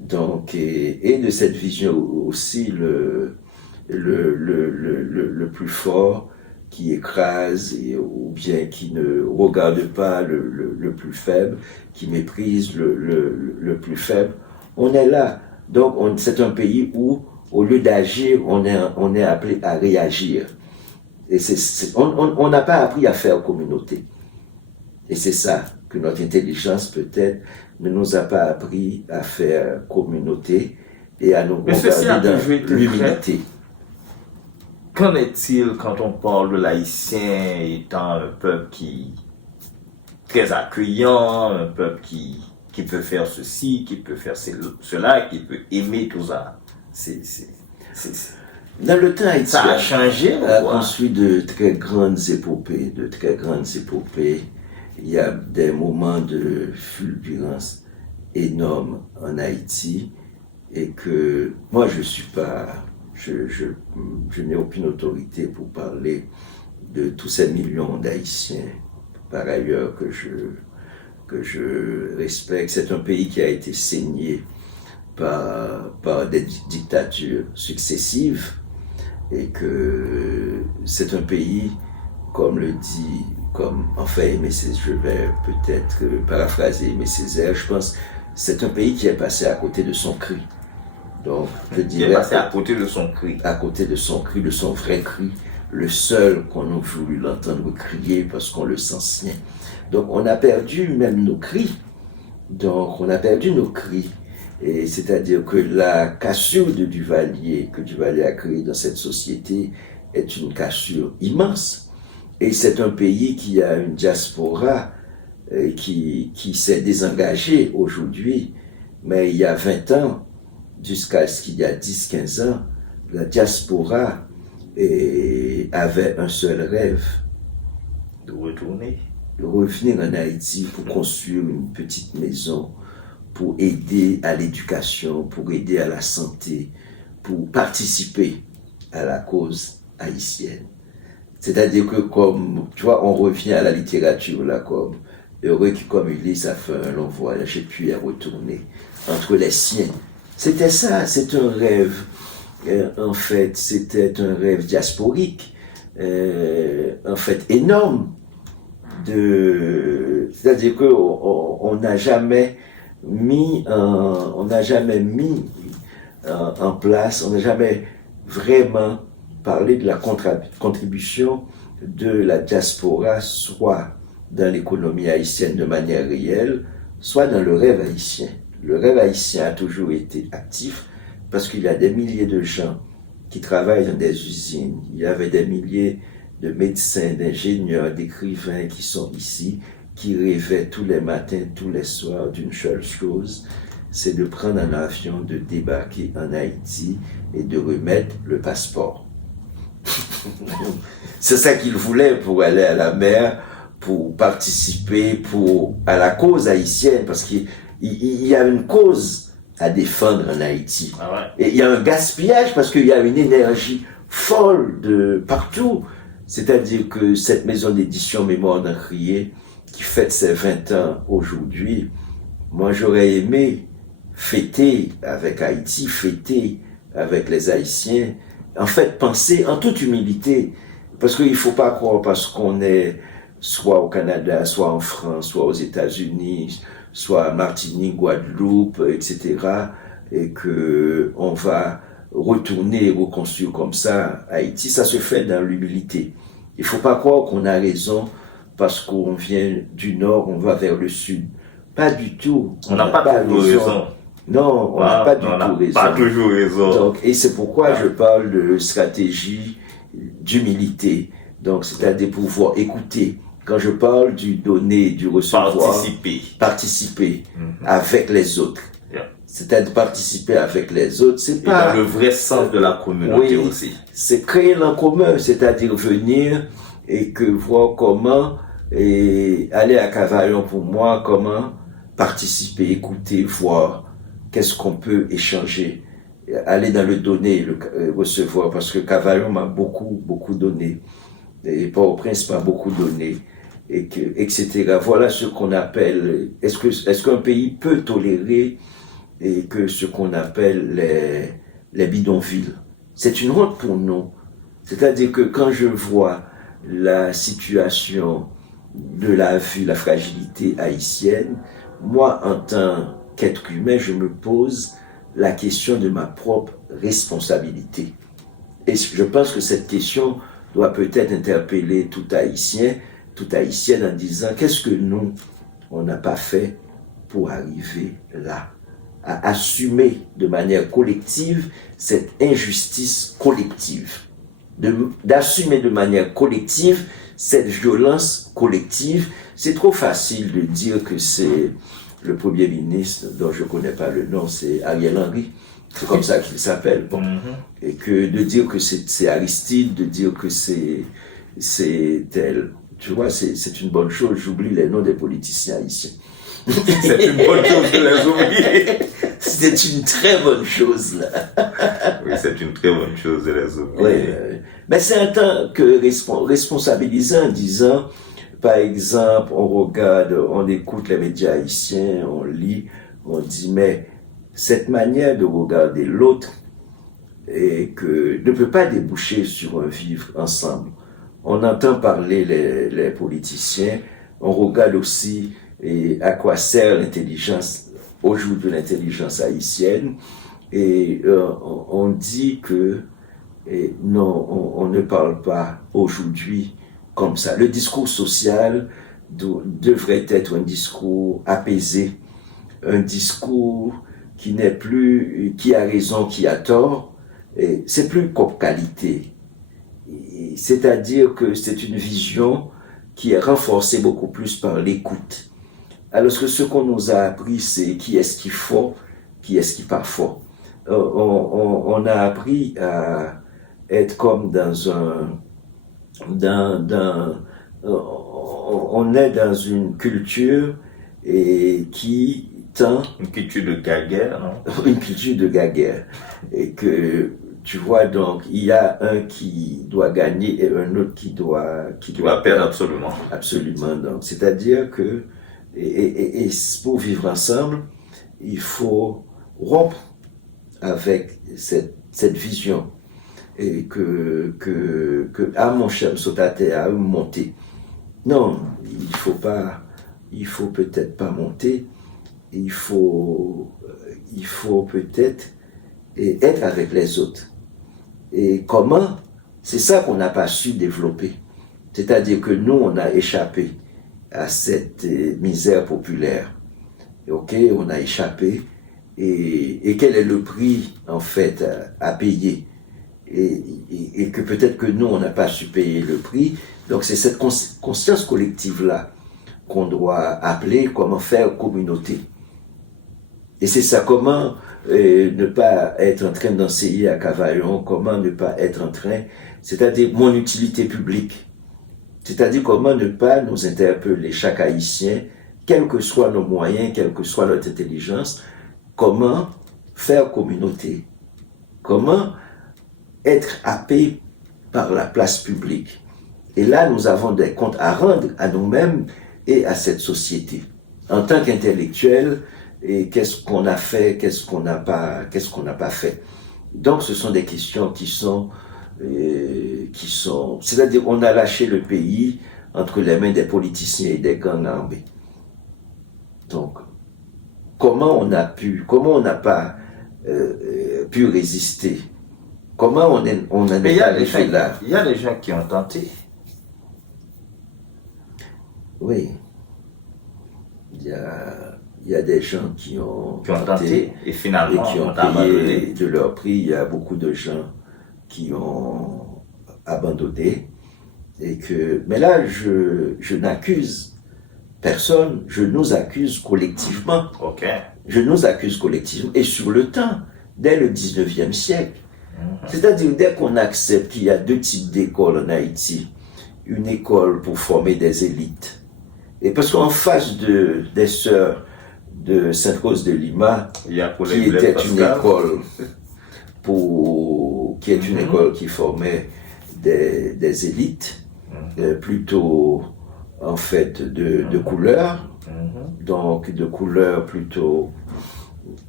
Donc et de cette vision aussi le plus fort qui écrase ou bien qui ne regarde pas le plus faible, qui méprise le plus faible. On est là. Donc, c'est un pays où, au lieu d'agir, on est appelé à réagir. Et on n'a pas appris à faire communauté. Et c'est ça que notre intelligence, peut-être, ne nous a pas appris à faire communauté et à nous regarder dans l'humilité. Qu'en est-il quand on parle de l'Haïtien étant un peuple qui est très accueillant, un peuple qui peut faire ceci, qui peut faire cela, qui peut aimer tout ça? Dans le temps, Haïti ça a changé, a construit de très grandes épopées, Il y a des moments de fulgurance énormes en Haïti et que moi je suis pas, je n'ai aucune autorité pour parler de tous ces millions d'Haïtiens, par ailleurs que je respecte. C'est un pays qui a été saigné par des dictatures successives et que c'est un pays, comme le dit, je vais peut-être paraphraser Aimé Césaire, je pense, c'est un pays qui est passé à côté de son cri. Donc, je dirais, qui est passé à côté de son cri. À côté de son cri, de son vrai cri, le seul qu'on a voulu l'entendre crier parce qu'on le sent sien. Donc, on a perdu même nos cris. Et c'est-à-dire que la cassure que Duvalier a créée dans cette société est une cassure immense. Et c'est un pays qui a une diaspora qui s'est désengagée aujourd'hui. Mais il y a 20 ans, jusqu'à ce qu'il y a 10-15 ans, la diaspora avait un seul rêve. De retourner. De revenir en Haïti pour construire une petite maison, pour aider à l'éducation, pour aider à la santé, pour participer à la cause haïtienne. C'est-à-dire que comme, tu vois, on revient à la littérature, là, comme heureux qui comme il est, ça fait un long voyage et puis à retourner entre les siens. C'était ça, c'est un rêve, en fait, c'était un rêve diasporique, en fait, énorme. C'est-à-dire que on n'a jamais mis en place, on n'a jamais vraiment parlé de la contribution de la diaspora, soit dans l'économie haïtienne de manière réelle, soit dans le rêve haïtien. Le rêve haïtien a toujours été actif parce qu'il y a des milliers de gens qui travaillent dans des usines. Il y avait des milliers de médecins, d'ingénieurs, d'écrivains qui sont ici, qui rêvaient tous les matins, tous les soirs d'une seule chose, c'est de prendre un avion, de débarquer en Haïti et de remettre le passeport. C'est ça qu'ils voulaient pour aller à la mer, pour participer à la cause haïtienne, parce qu'il y a une cause à défendre en Haïti. Ah ouais. Et il y a un gaspillage parce qu'il y a une énergie folle de partout. C'est-à-dire que cette maison d'édition Mémoire d'un crié, qui fête ses 20 ans aujourd'hui, moi j'aurais aimé fêter avec Haïti, fêter avec les Haïtiens, en fait penser en toute humilité, parce qu'il ne faut pas croire parce qu'on est soit au Canada, soit en France, soit aux États-Unis, soit à Martinique, Guadeloupe, etc., et que on va retourner et reconstruire comme ça Haïti. Ça se fait dans l'humilité. Il ne faut pas croire qu'on a raison parce qu'on vient du nord, on va vers le sud. Pas du tout. On n'a pas toujours raison. Non, on n'a pas du tout raison. Pas toujours raison. Donc, et c'est pourquoi je parle de stratégie d'humilité. Donc, c'est-à-dire pouvoir écouter. Quand je parle du donner, du recevoir, participer avec les autres. C'est-à-dire participer avec les autres, c'est pas... dans le vrai sens de la communauté aussi. C'est créer l'en commun, c'est-à-dire venir et que voir comment, et aller à Cavaillon pour moi, comment participer, écouter, voir qu'est-ce qu'on peut échanger, aller dans le donner, le recevoir, parce que Cavaillon m'a beaucoup donné, et Port-au-Prince m'a beaucoup donné, et que, etc. Voilà ce qu'on appelle, est-ce qu'un pays peut tolérer et que ce qu'on appelle les bidonvilles. C'est une honte pour nous. C'est-à-dire que quand je vois la situation de la vie, la fragilité haïtienne, moi, en tant qu'être humain, je me pose la question de ma propre responsabilité. Et je pense que cette question doit peut-être interpeller tout Haïtien, toute Haïtienne en disant qu'est-ce que nous, on n'a pas fait pour arriver là, à assumer de manière collective cette injustice collective, d'assumer de manière collective cette violence collective. C'est trop facile de dire que c'est le Premier ministre, dont je ne connais pas le nom, c'est Ariel Henry, c'est comme ça qu'il s'appelle, bon. Et que de dire que c'est Aristide, de dire que c'est tel, tu vois, c'est une bonne chose. J'oublie les noms des politiciens haïtiens. C'est une bonne chose de les oublier. C'est une très bonne chose, là. Oui, c'est une très bonne chose de les oublier. Oui, mais c'est un temps que responsabiliser en disant, par exemple, on regarde, on écoute les médias haïtiens, on lit, on dit, mais cette manière de regarder l'autre et que ne peut pas déboucher sur un vivre ensemble. On entend parler les politiciens, on regarde aussi à quoi sert l'intelligence, aujourd'hui l'intelligence haïtienne, et on dit que non, on ne parle pas aujourd'hui comme ça. Le discours social devrait être un discours apaisé, un discours qui n'est plus qui a raison, qui a tort. C'est plus comme qualité. C'est-à-dire que c'est une vision qui est renforcée beaucoup plus par l'écoute. Alors que ce qu'on nous a appris, c'est qui est-ce qui fort, qui est-ce qui pas fort. On a appris à être comme on est dans une culture qui tend... Une culture de guerre, non? Une culture de guerre. Et que, tu vois, donc, il y a un qui doit gagner et un autre qui doit perdre absolument. Absolument. Donc, c'est-à-dire que, et pour vivre ensemble, il faut rompre avec cette vision. Et que mon cher saute à terre, à monter. Non, il faut peut-être pas monter, il faut peut-être être avec les autres. Et comment? C'est ça qu'on n'a pas su développer. C'est-à-dire que nous, on a échappé à cette misère populaire. Ok, on a échappé. Et quel est le prix, en fait, à payer? Et que peut-être que nous, on n'a pas su payer le prix. Donc c'est cette conscience collective-là qu'on doit appeler comment faire communauté. Et c'est ça, comment ne pas être en train d'enseigner à Cavaillon, comment ne pas être en train, c'est-à-dire mon utilité publique. C'est-à-dire comment ne pas nous interpeller, chaque Haïtien, quels que soient nos moyens, quelle que soit notre intelligence, comment faire communauté. Comment être happé par la place publique. Et là, nous avons des comptes à rendre à nous-mêmes et à cette société. En tant qu'intellectuels, et qu'est-ce qu'on a fait, qu'est-ce qu'on n'a pas fait. Donc, ce sont des questions qui sont, c'est-à-dire, on a lâché le pays entre les mains des politiciens et des gangs armés. Donc, comment on n'a pas pu résister? Comment on en est arrivé là? Il y a des gens qui ont tenté. Oui. Il y a des gens qui ont tenté et finalement qui ont payé de leur prix. Il y a beaucoup de gens qui ont abandonné. Mais là, je n'accuse personne, je nous accuse collectivement. Ok. Je nous accuse collectivement. Et sur le temps, dès le 19e siècle, c'est-à-dire dès qu'on accepte qu'il y a deux types d'écoles en Haïti, une école pour former des élites, et parce qu'en face des sœurs de Sainte-Rose de Lima, qui était une école une école qui formait des élites, plutôt en fait de couleur, donc de couleur plutôt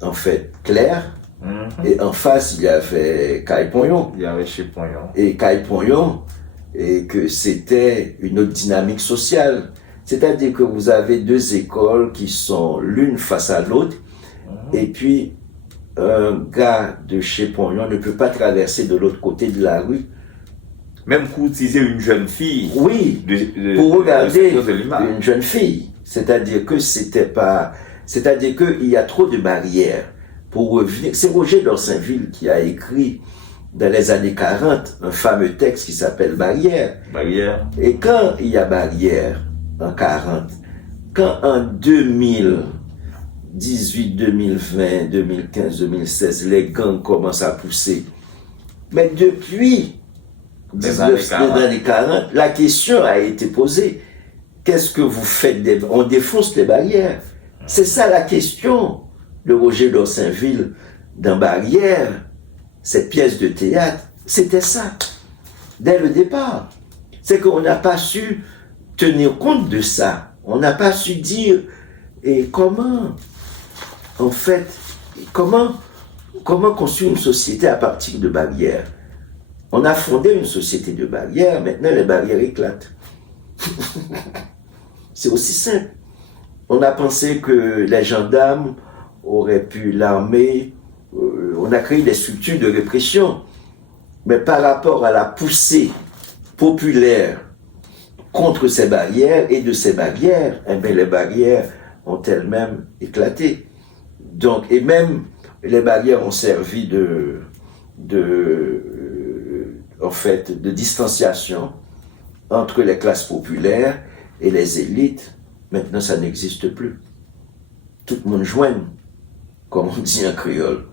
en fait claire. Et en face, il y avait Kai Pognon. Il y avait chez Pognon. Et Kai Pognon, et que c'était une autre dynamique sociale. C'est-à-dire que vous avez deux écoles qui sont l'une face à l'autre, et puis un gars de chez Pognon ne peut pas traverser de l'autre côté de la rue. Même courtiser une jeune fille. Oui, pour regarder une jeune fille. C'est-à-dire que c'est-à-dire qu'il y a trop de barrières pour revenir. C'est Roger d'Orsainville qui a écrit dans les années 40 un fameux texte qui s'appelle Barrière. Barrière. Et quand il y a barrière en 40, quand en 2018, 2020, 2015, 2016, les gangs commencent à pousser, mais depuis les années 40, la question a été posée. Qu'est-ce que vous faites? On défonce les barrières. C'est ça la question de Roger d'Orsainville dans Barrière, cette pièce de théâtre. C'était ça, dès le départ. C'est qu'on n'a pas su tenir compte de ça. On n'a pas su dire et comment, en fait, comment construire une société à partir de barrières. On a fondé une société de barrières, maintenant les barrières éclatent. C'est aussi simple. On a pensé que les gendarmes auraient pu l'armée, on a créé des structures de répression, mais par rapport à la poussée populaire contre ces barrières et de ces barrières, eh bien, les barrières ont elles-mêmes éclaté. Donc, et même les barrières ont servi en fait, de distanciation entre les classes populaires et les élites. Maintenant, ça n'existe plus. Tout le monde joigne, comme on dit en créole.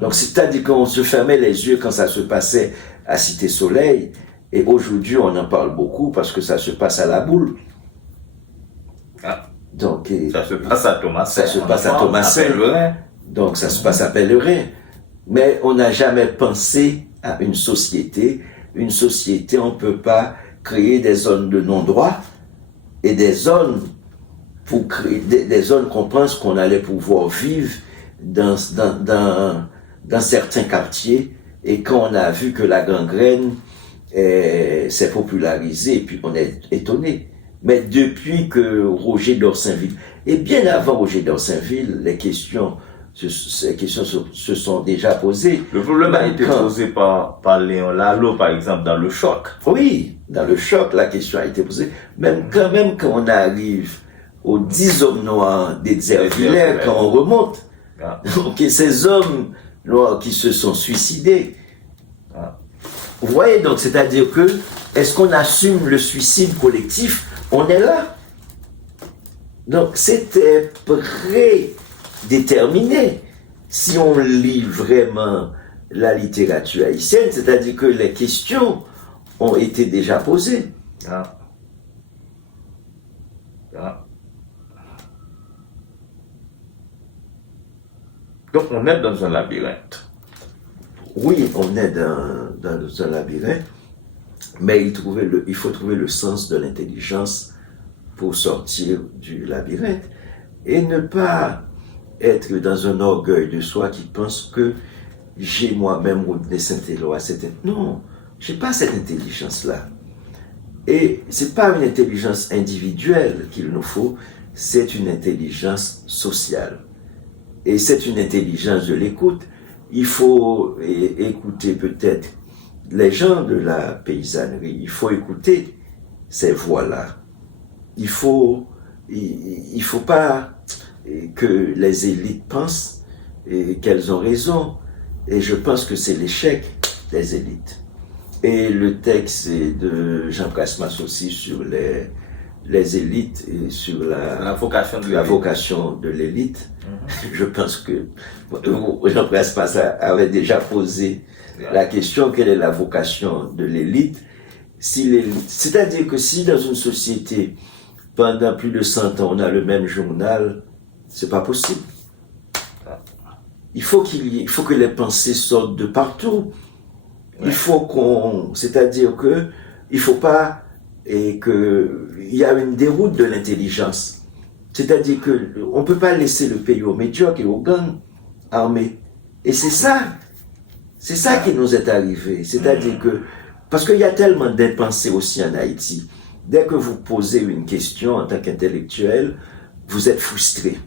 Donc, c'est-à-dire qu'on se fermait les yeux quand ça se passait à Cité Soleil, et aujourd'hui, on en parle beaucoup parce que ça se passe à la boule. Ah. Donc, ça se passe à Thomasin. Ça se passe à Thomasin. Donc, ça se passe à Pellerin. Mais on n'a jamais pensé à une société. Une société, on ne peut pas créer des zones de non-droit et des zones pour créer des zones qu'on pense qu'on allait pouvoir vivre dans certains quartiers. Et quand on a vu que la gangrène s'est popularisée, et puis on est étonné. Mais depuis que Roger d'Orsainville, et bien avant Roger d'Orsainville, ces questions se sont déjà posées. Le problème a été posé par Léon Lalo, par exemple, dans Le Choc. Oui, dans Le Choc, la question a été posée. Même quand on arrive aux 10 hommes noirs d'Edzervillers, quand on remonte, donc ces hommes noirs qui se sont suicidés. Vous voyez, donc c'est-à-dire que, est-ce qu'on assume le suicide collectif? On est là. Donc c'était prédéterminé. Si on lit vraiment la littérature haïtienne, c'est-à-dire que les questions ont été déjà posées. Donc on est dans un labyrinthe. Oui, on est dans un labyrinthe, mais il faut trouver le sens de l'intelligence pour sortir du labyrinthe et ne pas être dans un orgueil de soi qui pense que j'ai moi-même Rodney Saint-Éloi. Non, je n'ai pas cette intelligence-là. Et ce n'est pas une intelligence individuelle qu'il nous faut, c'est une intelligence sociale. Et c'est une intelligence de l'écoute. Il faut écouter peut-être les gens de la paysannerie, il faut écouter ces voix-là. Il faut pas que les élites pensent qu'elles ont raison. Et je pense que c'est l'échec des élites. Et le texte de Jean Prasmas aussi sur les élites et sur la vocation de l'élite. Je pense que Jean Prasmas avait déjà posé la question, quelle est la vocation de l'élite? C'est-à-dire que si dans une société, pendant plus de 100 ans, on a le même journal, c'est pas possible. Il faut que les pensées sortent de partout. Il faut c'est-à-dire que il faut pas il y a une déroute de l'intelligence. C'est-à-dire que on peut pas laisser le pays aux médiocres et aux gangs armés. Et c'est ça qui nous est arrivé. C'est-à-dire que parce qu'il y a tellement d'impensés aussi en Haïti. Dès que vous posez une question en tant qu'intellectuel, vous êtes frustré.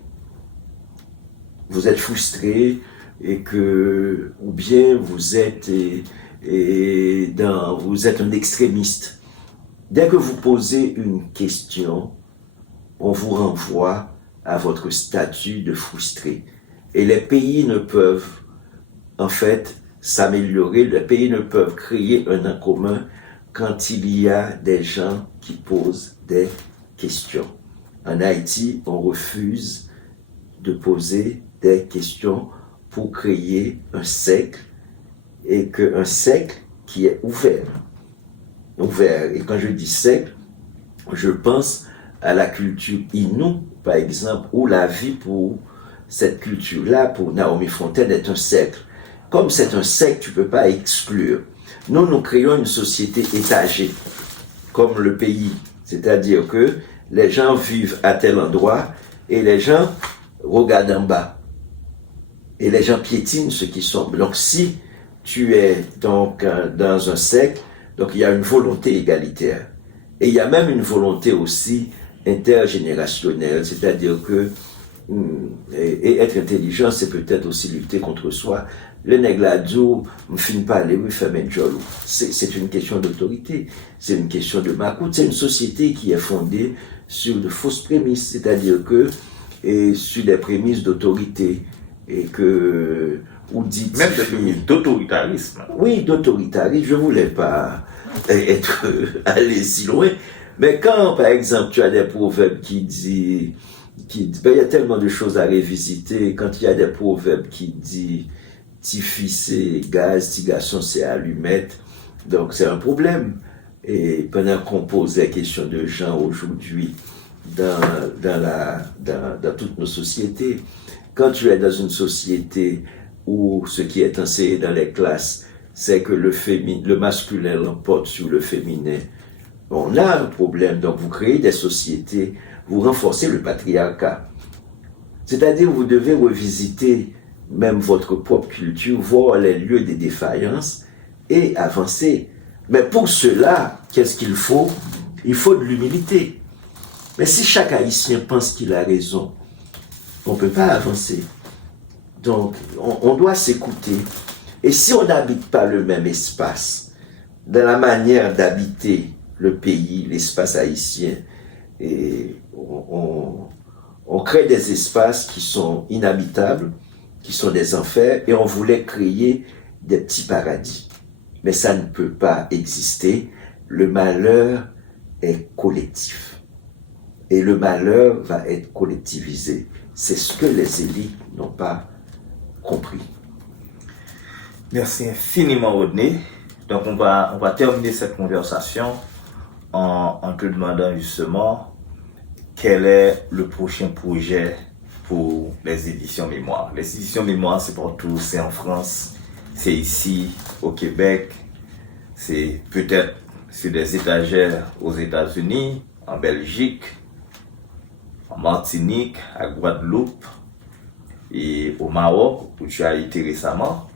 Vous êtes frustré, et que, ou bien vous êtes, vous êtes un extrémiste. Dès que vous posez une question, on vous renvoie à votre statut de frustré. Et les pays ne peuvent, en fait, s'améliorer, les pays ne peuvent créer un en commun quand il y a des gens qui posent des questions. En Haïti, on refuse de poser des questions pour créer un cercle, et qu'un cercle qui est ouvert. Et quand je dis cercle, je pense à la culture Innu, par exemple, où la vie pour cette culture-là, pour Naomi Fontaine, est un cercle. Comme c'est un cercle, tu ne peux pas exclure. Nous créons une société étagée, comme le pays. C'est-à-dire que les gens vivent à tel endroit et les gens regardent en bas. Et les gens piétinent ceux qui sont. Donc si tu es donc dans un cercle, donc il y a une volonté égalitaire. Et il y a même une volonté aussi intergénérationnelle, c'est-à-dire que et être intelligent, c'est peut-être aussi lutter contre soi. Le négladou, me finit pas aller, oui, fait jolou. C'est une question d'autorité, c'est une question de macoute, c'est une société qui est fondée sur de fausses prémices, c'est-à-dire que, et sur des prémices d'autorité, et que, ou dit même des prémices d'autoritarisme. Oui, d'autoritarisme, je voulais pas être aller si loin, mais quand, par exemple, tu as des proverbes qui disent, ben, il y a tellement de choses à revisiter, quand il y a des proverbes qui disent petit fils c'est gaz, petit garçon c'est allumette, donc c'est un problème. Et pendant qu'on pose des questions de gens aujourd'hui dans toutes nos sociétés, quand tu es dans une société où ce qui est enseigné dans les classes, c'est que le masculin l'emporte sur le féminin, on a un problème. Donc vous créez des sociétés, vous renforcez le patriarcat. C'est-à-dire vous devez revisiter même votre propre culture, voir les lieux des défaillances et avancer. Mais pour cela, qu'est-ce qu'il faut? Il faut de l'humilité. Mais si chaque Haïtien pense qu'il a raison, on ne peut pas avancer. Donc, on doit s'écouter. Et si on n'habite pas le même espace, dans la manière d'habiter le pays, l'espace haïtien, et on crée des espaces qui sont inhabitables, qui sont des enfers, et on voulait créer des petits paradis. Mais ça ne peut pas exister. Le malheur est collectif. Et le malheur va être collectivisé. C'est ce que les élites n'ont pas compris. Merci infiniment, Rodney. Donc, on va terminer cette conversation en te demandant justement quel est le prochain projet pour les éditions Mémoire. Les éditions Mémoire, c'est partout, c'est en France, c'est ici, au Québec, c'est peut-être sur des étagères aux États-Unis, en Belgique, en Martinique, à Guadeloupe et au Maroc, où tu as été récemment.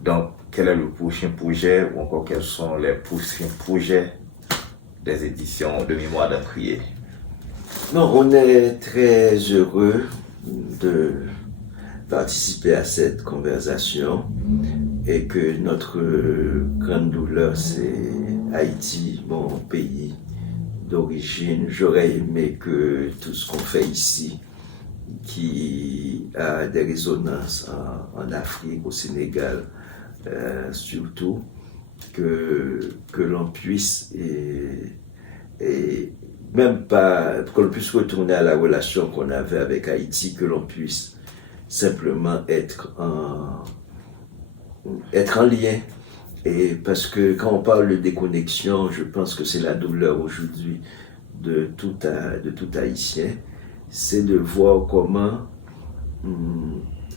Donc, quel est le prochain projet ou encore quels sont les prochains projets des éditions de Mémoire d'un crié? Non, on est très heureux de participer à cette conversation et que notre grande douleur, c'est Haïti, mon pays d'origine. J'aurais aimé que tout ce qu'on fait ici, qui a des résonances en Afrique, au Sénégal, surtout, que l'on puisse et même pas qu'on puisse retourner à la relation qu'on avait avec Haïti, que l'on puisse simplement être en lien. Et parce que quand on parle de déconnexion, je pense que c'est la douleur aujourd'hui de tout Haïtien, c'est de voir comment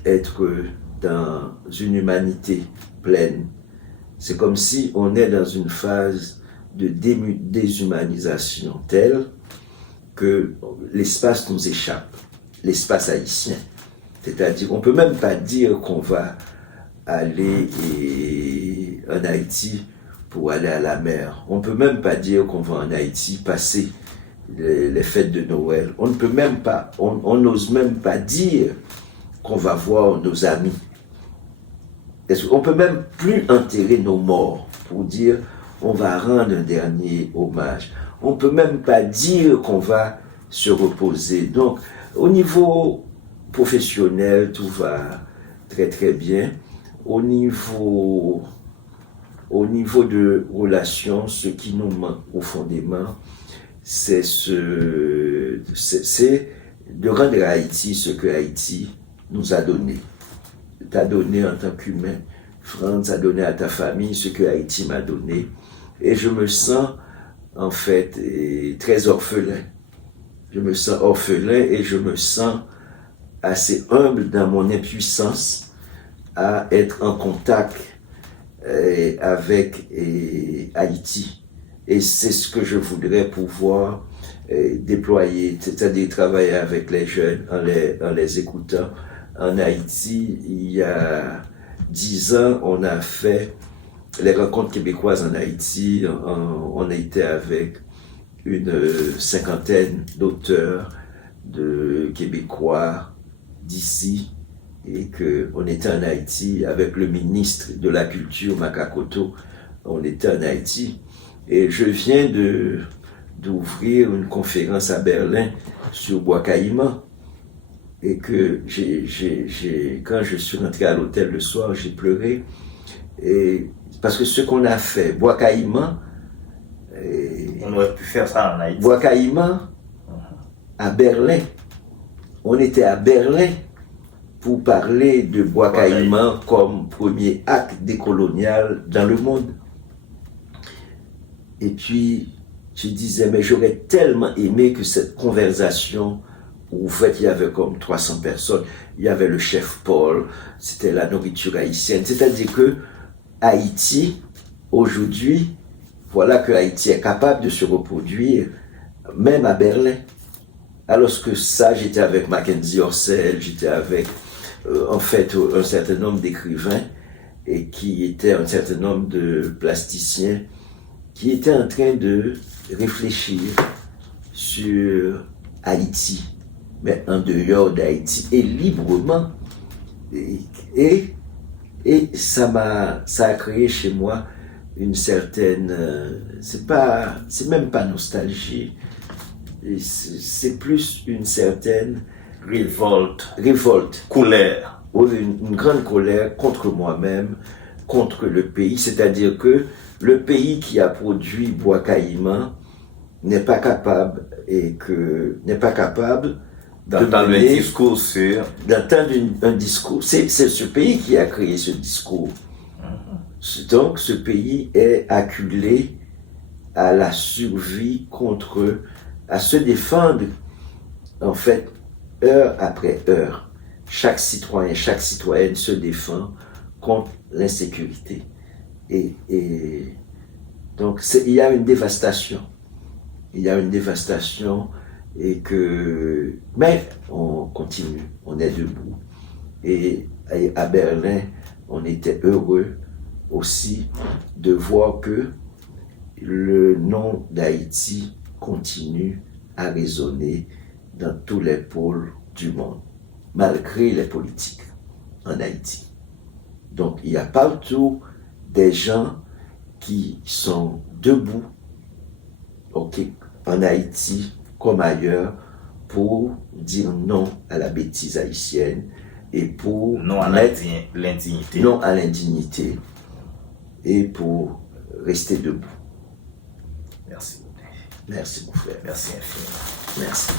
être dans une humanité pleine. C'est comme si on est dans une phase de déshumanisation telle que l'espace nous échappe, l'espace haïtien. C'est-à-dire, on ne peut même pas dire qu'on va aller en Haïti pour aller à la mer. On ne peut même pas dire qu'on va en Haïti passer les fêtes de Noël. On n'ose même pas dire qu'on va voir nos amis. On peut même plus enterrer nos morts pour dire on va rendre un dernier hommage. On peut même pas dire qu'on va se reposer. Donc, au niveau professionnel, tout va très très bien. Au niveau de relations, ce qui nous manque profondément, c'est de rendre à Haïti ce que Haïti nous a donné. T'a donné en tant qu'humain. France a donné à ta famille ce que Haïti m'a donné. Et je me sens, en fait, très orphelin. Je me sens orphelin et je me sens assez humble dans mon impuissance à être en contact avec Haïti. Et c'est ce que je voudrais pouvoir déployer, c'est-à-dire travailler avec les jeunes en les écoutant. En Haïti, il y a 10 ans, on a fait les rencontres québécoises en Haïti. On était avec une 50aine d'auteurs, de Québécois d'ici, et qu'on était en Haïti avec le ministre de la Culture, Makakoto. On était en Haïti. Et je viens d'ouvrir une conférence à Berlin sur Bois Caïman. Et que quand je suis rentré à l'hôtel le soir, j'ai pleuré. Et parce que ce qu'on a fait, Bois Caïman, on aurait pu faire ça en Haïti. Bois Caïman, à Berlin. On était à Berlin pour parler de Bois Caïman comme premier acte décolonial dans le monde. Et puis, je disais, mais j'aurais tellement aimé que cette conversation, où en fait, il y avait comme 300 personnes, il y avait le chef Paul, c'était la nourriture haïtienne. C'est-à-dire que Haïti, aujourd'hui, voilà que Haïti est capable de se reproduire, même à Berlin. Alors que ça, j'étais avec Mackenzie Orsel, j'étais avec, en fait, un certain nombre d'écrivains, et qui étaient un certain nombre de plasticiens, qui étaient en train de réfléchir sur Haïti, mais en dehors d'Haïti, et librement. Et ça a créé chez moi une certaine, c'est même pas nostalgie, c'est plus une certaine révolte, colère, une grande colère contre moi-même, contre le pays. C'est-à-dire que le pays qui a produit Bois Caïman n'est pas capable d'entendre un discours sur... D'entendre un discours. C'est ce pays qui a créé ce discours. Donc, ce pays est acculé à la survie à se défendre, en fait, heure après heure. Chaque citoyen, chaque citoyenne se défend contre l'insécurité. Et donc, il y a une dévastation. Il y a une dévastation mais on continue, on est debout. Et à Berlin, on était heureux aussi de voir que le nom d'Haïti continue à résonner dans tous les pôles du monde, malgré les politiques en Haïti. Donc, il y a partout des gens qui sont debout, en Haïti comme ailleurs, pour dire non à la bêtise haïtienne et pour non à l'indignité. Non à l'indignité et pour rester debout. Merci. Merci mon frère. Merci infiniment. Merci.